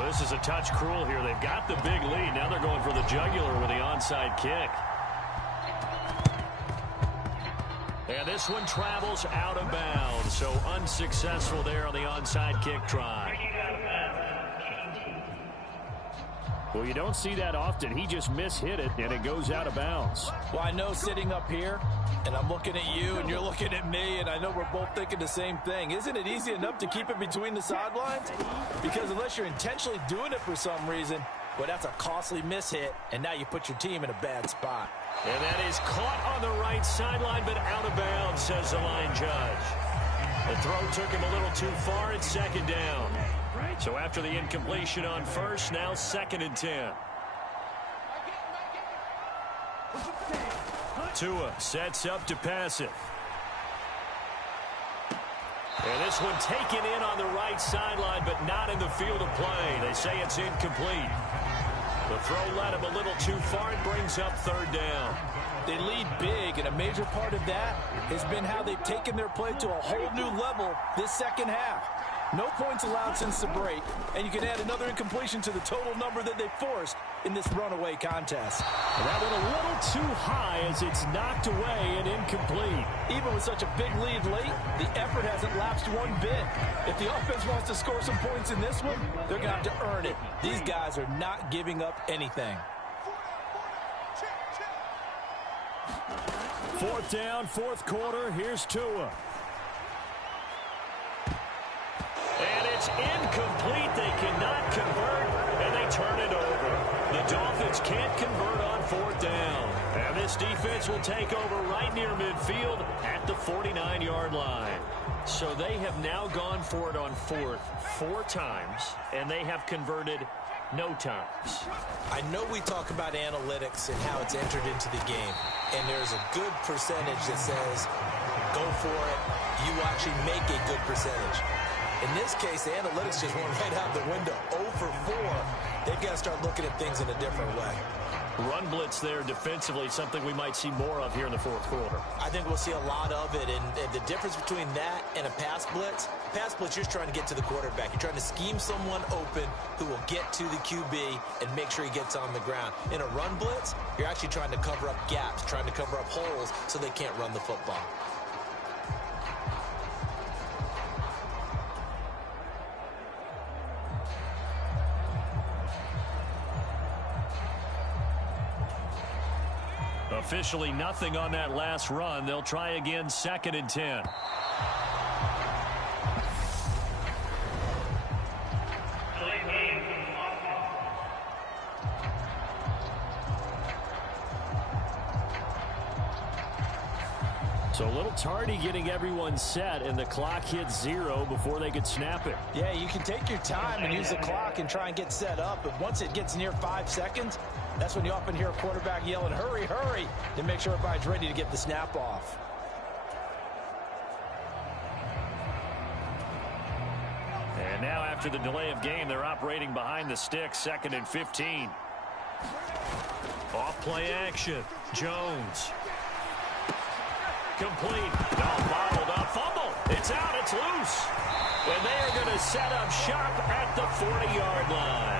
This is a touch cruel here. They've got the big lead. Now they're going for the jugular with the onside kick. And this one travels out of bounds. So unsuccessful there on the onside kick try. Well, you don't see that often. He just mishit it, and it goes out of bounds. Well, I know sitting up here, and I'm looking at you, and you're looking at me, and I know we're both thinking the same thing. Isn't it easy enough to keep it between the sidelines? Because unless you're intentionally doing it for some reason, well, that's a costly mishit, and now you put your team in a bad spot. And that is caught on the right sideline, but out of bounds, says the line judge. The throw took him a little too far. It's 2nd down. So after the incompletion on 1st, now 2nd and 10. Tua sets up to pass it. And this one taken in on the right sideline, but not in the field of play. They say it's incomplete. The throw led him a little too far and brings up third down. They lead big, and a major part of that has been how they've taken their play to a whole new level this second half. No points allowed since the break, and you can add another incompletion to the total number that they forced in this runaway contest. And that went a little too high as it's knocked away and incomplete. Even with such a big lead late, the effort hasn't lapsed one bit. If the offense wants to score some points in this one, they're going to have to earn it. These guys are not giving up anything. Fourth down, fourth quarter. Here's Tua. And it's incomplete. They cannot convert, and they turn it over. The Dolphins can't convert on fourth down. And this defense will take over right near midfield at the 49-yard line. So they have now gone for it on fourth 4 times, and they have converted no times. I know we talk about analytics and how it's entered into the game, and there's a good percentage that says go for it. You actually make a good percentage. In this case, the analytics just went right out the window. 0 for 4. They've got to start looking at things in a different way. Run blitz there defensively, something we might see more of here in the fourth quarter. I think we'll see a lot of it, and the difference between that and a pass blitz, you're just trying to get to the quarterback. You're trying to scheme someone open who will get to the QB and make sure he gets on the ground. In a run blitz, you're actually trying to cover up gaps, trying to cover up holes so they can't run the football. Officially nothing on that last run. They'll try again, 2nd and 10. So a little tardy getting everyone set, and the clock hits 0 before they could snap it. Yeah, you can take your time and use the clock and try and get set up, but once it gets near 5 seconds, that's when you often hear a quarterback yelling, hurry, hurry, to make sure everybody's ready to get the snap off. And now after the delay of game, they're operating behind the sticks, 2nd and 15. Off play action. Jones. Complete. No, bottled up. Fumble. It's out. It's loose. And they are going to set up shop at the 40-yard line.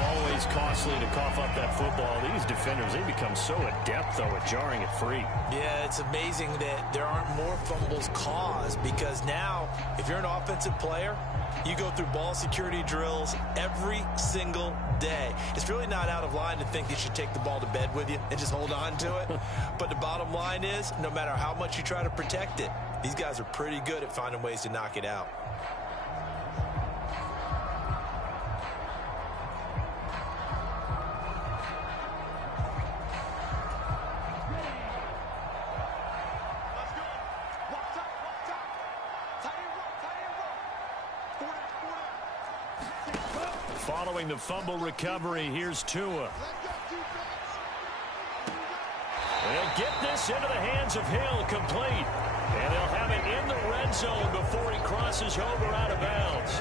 Always costly to cough up that football. These defenders, they become so adept, though, at jarring it free. Yeah, it's amazing that there aren't more fumbles caused, because now, if you're an offensive player, you go through ball security drills every single day. It's really not out of line to think you should take the ball to bed with you and just hold on to it. But the bottom line is, no matter how much you try to protect it, these guys are pretty good at finding ways to knock it out. Following the fumble recovery, here's Tua. They'll get this into the hands of Hill, complete. And they'll have it in the red zone before he crosses over out of bounds.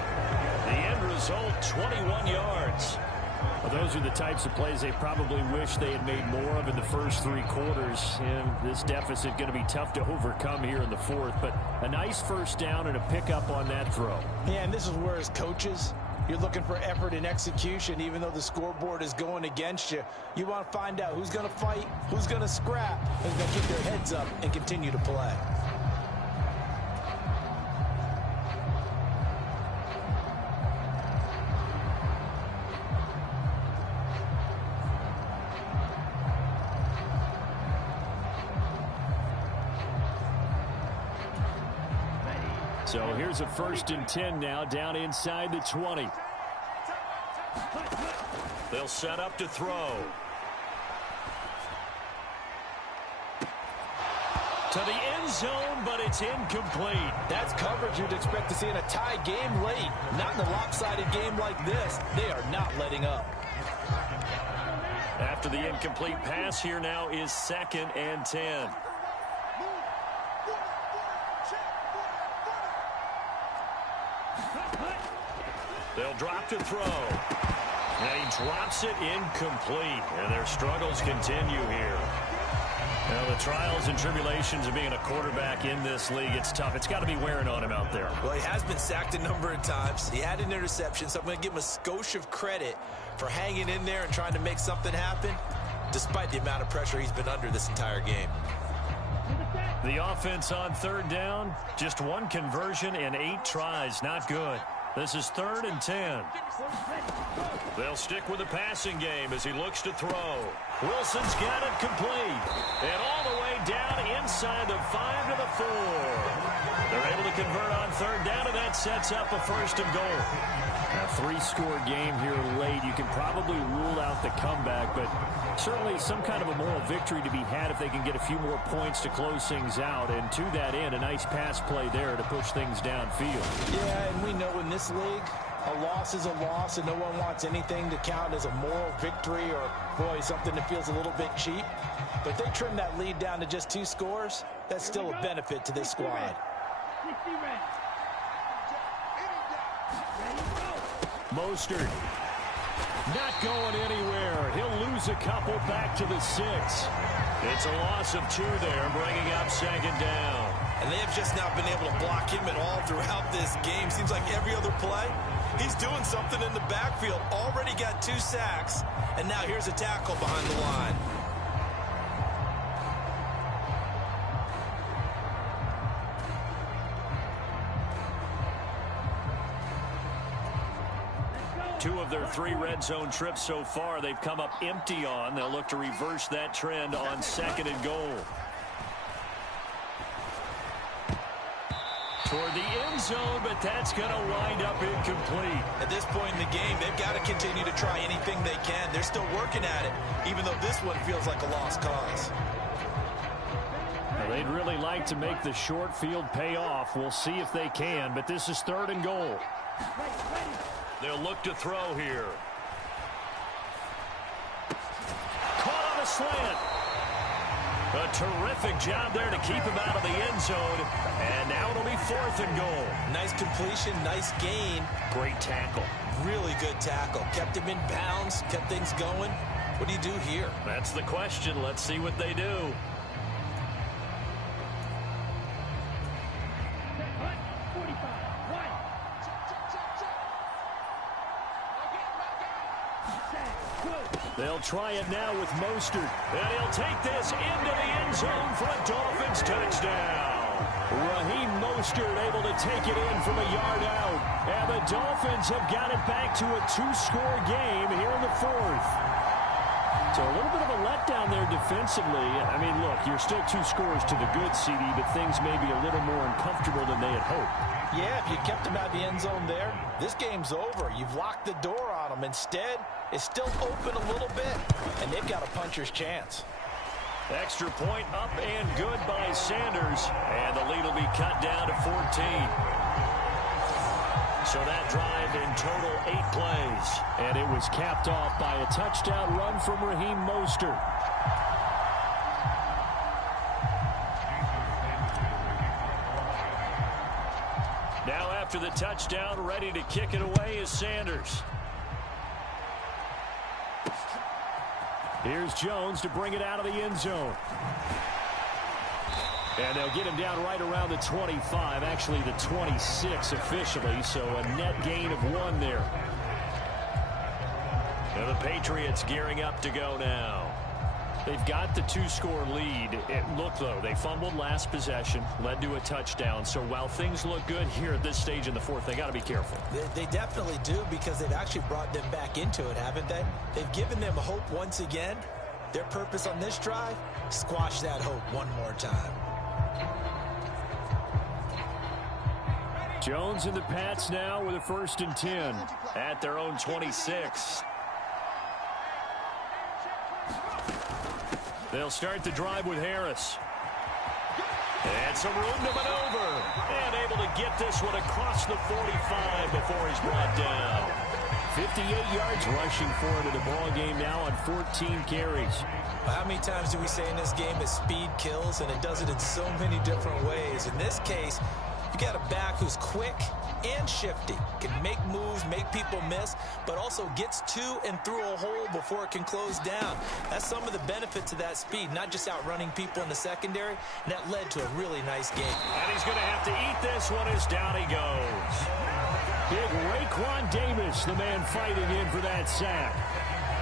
The end result, 21 yards. Well, those are the types of plays they probably wish they had made more of in the first 3 quarters. And this deficit going to be tough to overcome here in the fourth. But a nice first down and a pickup on that throw. Yeah, and this is where, as coaches, you're looking for effort and execution. Even though the scoreboard is going against you, you want to find out who's going to fight, who's going to scrap, who's going to keep their heads up and continue to play. So here's a 1st and 10 now, down inside the 20. They'll set up to throw. To the end zone, but it's incomplete. That's coverage you'd expect to see in a tie game late. Not in a lopsided game like this. They are not letting up. After the incomplete pass, here now is 2nd and 10. They'll drop to throw. And he drops it incomplete. And their struggles continue here. Now, the trials and tribulations of being a quarterback in this league, it's tough. It's got to be wearing on him out there. Well, he has been sacked a number of times. He had an interception, so I'm going to give him a skosh of credit for hanging in there and trying to make something happen, despite the amount of pressure he's been under this entire game. The offense on third down, just one conversion in 8 tries. Not good. This is 3rd and 10. They'll stick with the passing game as he looks to throw. Wilson's got it complete. And all the way down inside the 5 to the 4. They're able to convert on third down, and that sets up a 1st and goal. A 3-score game here late. You can probably rule out the comeback, but certainly some kind of a moral victory to be had if they can get a few more points to close things out. And to that end, a nice pass play there to push things downfield. Yeah, and we know in this league, a loss is a loss, and no one wants anything to count as a moral victory or, boy, something that feels a little bit cheap. But if they trim that lead down to just 2 scores, that's still a benefit to this squad. Mostert not going anywhere. He'll lose a couple back to the 6. It's a loss of 2 there, bringing up 2nd down. And they have just not been able to block him at all throughout this game. Seems like every other play, he's doing something in the backfield. Already got 2 sacks, and now here's a tackle behind the line. Two of their 3 red zone trips so far, they've come up empty on. They'll look to reverse that trend on 2nd and goal. Toward the end zone, but that's going to wind up incomplete. At this point in the game, they've got to continue to try anything they can. They're still working at it, even though this one feels like a lost cause. Well, they'd really like to make the short field pay off. We'll see if they can, but this is 3rd and goal. They'll look to throw here. Caught on a slant. A terrific job there to keep him out of the end zone. And now it'll be 4th and goal. Nice completion, nice gain. Great tackle. Really good tackle. Kept him in bounds, kept things going. What do you do here? That's the question. Let's see what they do. They'll try it now with Mostert. And he'll take this into the end zone for a Dolphins touchdown. Raheem Mostert able to take it in from a yard out. And the Dolphins have got it back to a 2-score game here in the 4th. So a little bit of a letdown there defensively. I mean, look, you're still 2 scores to the good, CD, but things may be a little more uncomfortable than they had hoped. Yeah, if you kept him out of the end zone there, this game's over. You've locked the door on him. Instead, it's still open a little bit, and they've got a puncher's chance. Extra point up and good by Sanders, and the lead will be cut down to 14. So that drive in total 8 plays, and it was capped off by a touchdown run from Raheem Mostert. Now after the touchdown, ready to kick it away is Sanders. Here's Jones to bring it out of the end zone. And they'll get him down right around the 25, actually the 26 officially, so a net gain of 1 there. And the Patriots gearing up to go now. They've got the 2-score lead. Look, though, they fumbled last possession, led to a touchdown. So while things look good here at this stage in the 4th, they got to be careful. They definitely do, because they've actually brought them back into it, haven't they? They've given them hope once again. Their purpose on this drive, squash that hope one more time. Jones and the Pats now with a 1st and 10 at their own 26. They'll start the drive with Harris. And some room to maneuver. And able to get this one across the 45 before he's brought down. 58 yards rushing for him in the ball game now on 14 carries. Well, how many times do we say in this game that speed kills, and it does it in so many different ways? In this case, You got a back who's quick and shifty, can make moves, make people miss, but also gets to and through a hole before it can close down. That's some of the benefits of that speed, not just outrunning people in the secondary, and that led to a really nice game. And he's going to have to eat this one as down he goes. Big Raekwon Davis, the man fighting in for that sack.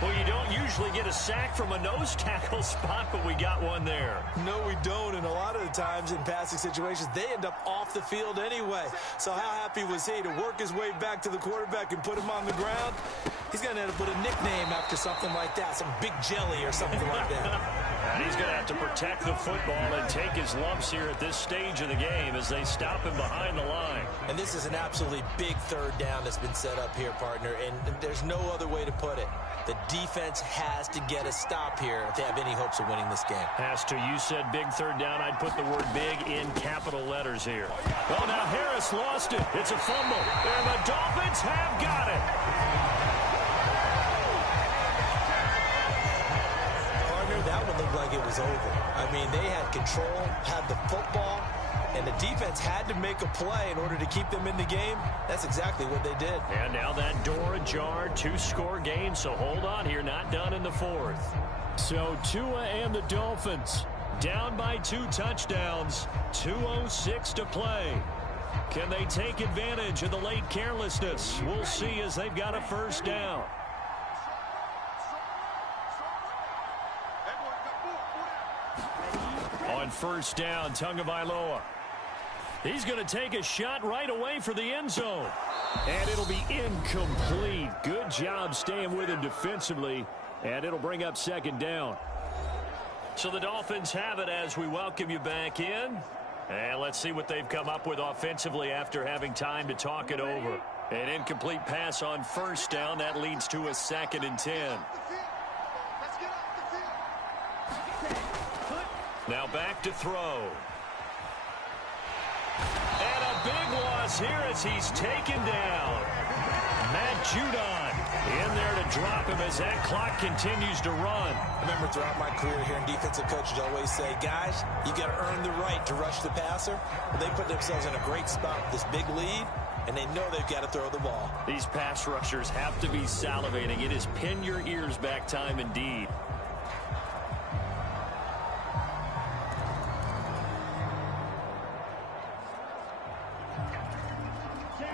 Well, you don't usually get a sack from a nose tackle spot, but we got one there. No, we don't, and a lot of the times in passing situations, they end up off the field anyway. So how happy was he to work his way back to the quarterback and put him on the ground? He's going to end up with a nickname after something like that, some Big Jelly or something like that. And he's going to have to protect the football and take his lumps here at this stage of the game as they stop him behind the line. And this is an absolutely big third down that's been set up here, partner, and there's no other way to put it. The defense has to get a stop here if they have any hopes of winning this game. Has to. You said big third down. I'd put the word big in capital letters here. Well, now Harris lost it. It's a fumble. And the Dolphins have got it. Partner, that one looked like it was over. I mean, they had control, had the football, and the defense had to make a play in order to keep them in the game. That's exactly what they did. And now that door ajar, 2-score game, so hold on here, not done in the fourth. So Tua and the Dolphins down by 2 touchdowns, 2:06 to play. Can they take advantage of the late carelessness? We'll see as they've got a first down. On first down, Tagovailoa. He's going to take a shot right away for the end zone. And it'll be incomplete. Good job staying with him defensively. And it'll bring up second down. So the Dolphins have it as we welcome you back in. And let's see what they've come up with offensively after having time to talk it over. An incomplete pass on first down. That leads to a 2nd and 10. Now back to throw. And a big loss here as he's taken down. Matt Judon in there to drop him as that clock continues to run. I remember throughout my career here in defensive coaches always say, guys, you got to earn the right to rush the passer. Well, they put themselves in a great spot with this big lead, and they know they've got to throw the ball. These pass rushers have to be salivating. It is pin your ears back time indeed.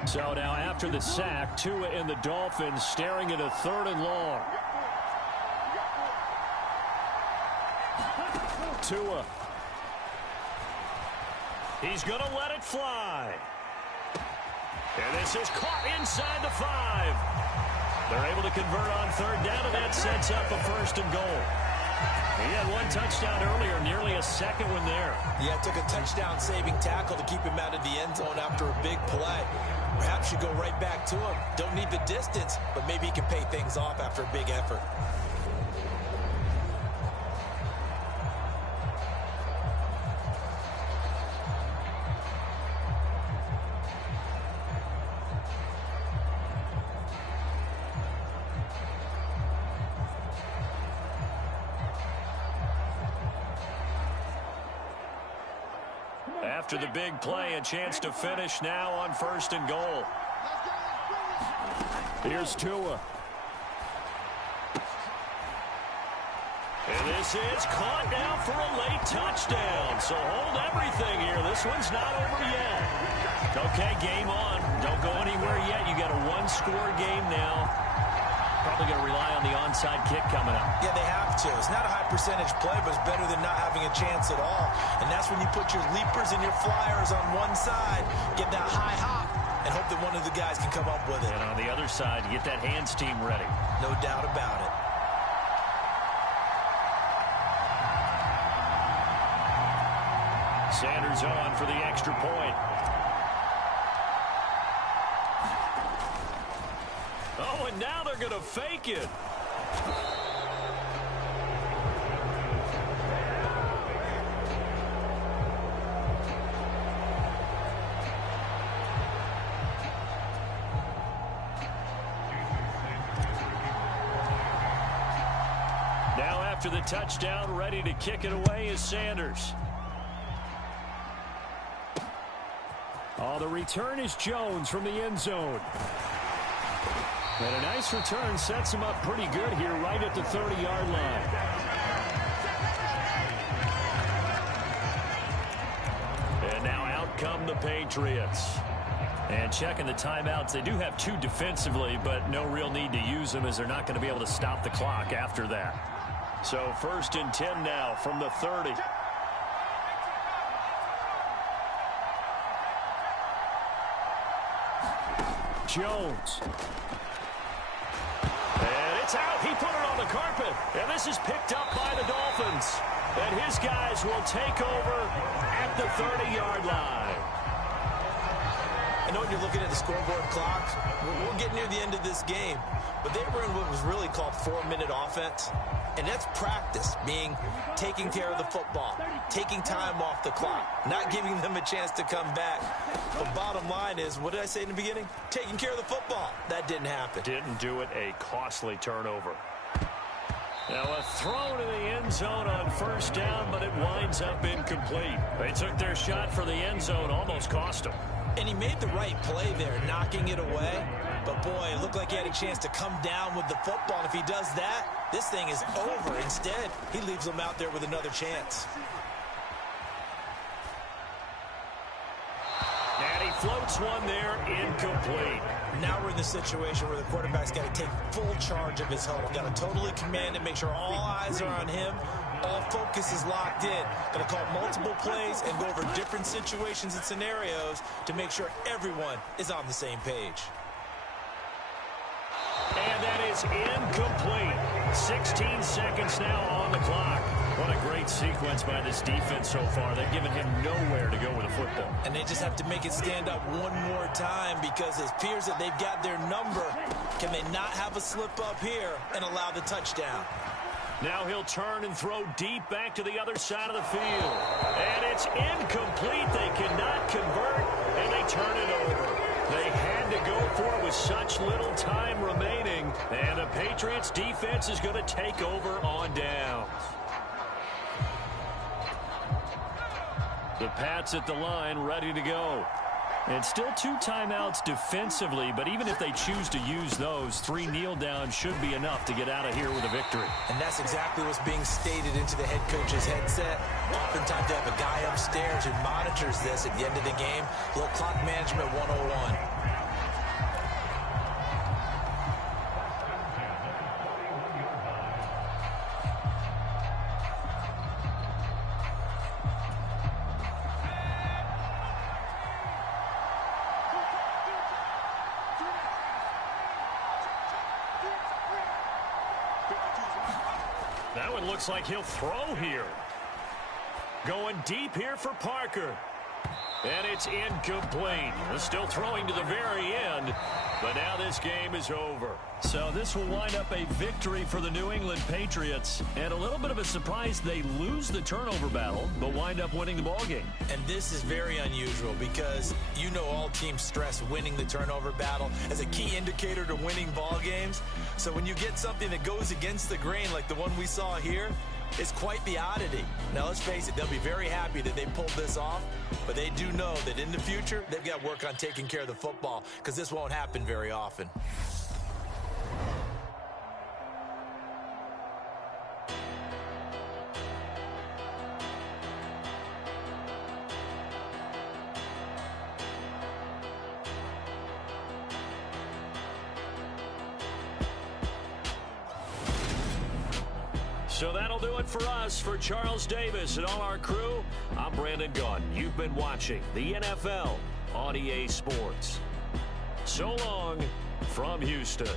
So now after the sack, Tua and the Dolphins staring at a 3rd and long. Tua. He's going to let it fly. And this is caught inside the 5. They're able to convert on 3rd down, and that sets up a 1st and goal. He had 1 touchdown earlier, nearly a 2nd one there. Yeah, it took a touchdown-saving tackle to keep him out of the end zone after a big play. Perhaps you go right back to him. Don't need the distance, but maybe he can pay things off after a big effort. After the big play, a chance to finish now on 1st and goal. Here's Tua. And this is caught now for a late touchdown. So hold everything here. This one's not over yet. Okay, game on. Don't go anywhere yet. You got a 1-score game now. Probably going to rely on the onside kick coming up. Yeah, they have to. It's not a high percentage play, but it's better than not having a chance at all. And that's when you put your leapers and your flyers on one side, get that high hop, and hope that one of the guys can come up with it. And on the other side, get that hands team ready. No doubt about it. Sanders on for the extra point. Oh, and now they're going to fake it. Now after the touchdown, ready to kick it away is Sanders. Oh, the return is Jones from the end zone. And a nice return sets him up pretty good here right at the 30-yard line. And now out come the Patriots. And checking the timeouts, they do have 2 defensively, but no real need to use them as they're not going to be able to stop the clock after that. So 1st and 10 now from the 30. Jones. And it's out. He put it on the carpet. And this is picked up by the Dolphins. And his guys will take over at the 30-yard line. I know when you're looking at the scoreboard clocks, we're getting near the end of this game. But they were in what was really called 4-minute offense. And that's practice, being taking care of the football, taking time off the clock, not giving them a chance to come back. But bottom line is, what did I say in the beginning? Taking care of the football. That didn't happen. Didn't do it. A costly turnover. Now a throw to the end zone on 1st down, but it winds up incomplete. They took their shot for the end zone, almost cost them. And he made the right play there, knocking it away. But, boy, it looked like he had a chance to come down with the football. And if he does that, this thing is over. Instead, he leaves them out there with another chance. And he floats one there, incomplete. Now we're in the situation where the quarterback's got to take full charge of his huddle. Got to totally command it, make sure all eyes are on him. All focus is locked in. Going to call multiple plays and go over different situations and scenarios to make sure everyone is on the same page. And that is incomplete. 16 seconds now on the clock. What a great sequence by this defense so far. They've given him nowhere to go with the football. And they just have to make it stand up one more time because it appears that they've got their number. Can they not have a slip up here and allow the touchdown? Now he'll turn and throw deep back to the other side of the field. And it's incomplete. They cannot convert, and they turn it over. They had to go for it with such little time remaining. And the Patriots defense is going to take over on downs. The Pats at the line, ready to go. And still 2 timeouts defensively, but even if they choose to use those, 3 kneel downs should be enough to get out of here with a victory. And that's exactly what's being stated into the head coach's headset. Oftentimes they have a guy upstairs who monitors this at the end of the game. A little clock management 101. That one looks like he'll throw here. Going deep here for Parker. And it's incomplete. Still throwing to the very end. But now this game is over. So this will wind up a victory for the New England Patriots. And a little bit of a surprise, they lose the turnover battle, but wind up winning the ballgame. And this is very unusual because you know all teams stress winning the turnover battle as a key indicator to winning ball games. So when you get something that goes against the grain like the one we saw here, it's quite the oddity. Now, let's face it, they'll be very happy that they pulled this off, but they do know that in the future, they've got to work on taking care of the football because this won't happen very often. So that'll do it for us. For Charles Davis and all our crew, I'm Brandon Gaudin. You've been watching the NFL on EA Sports. So long from Houston.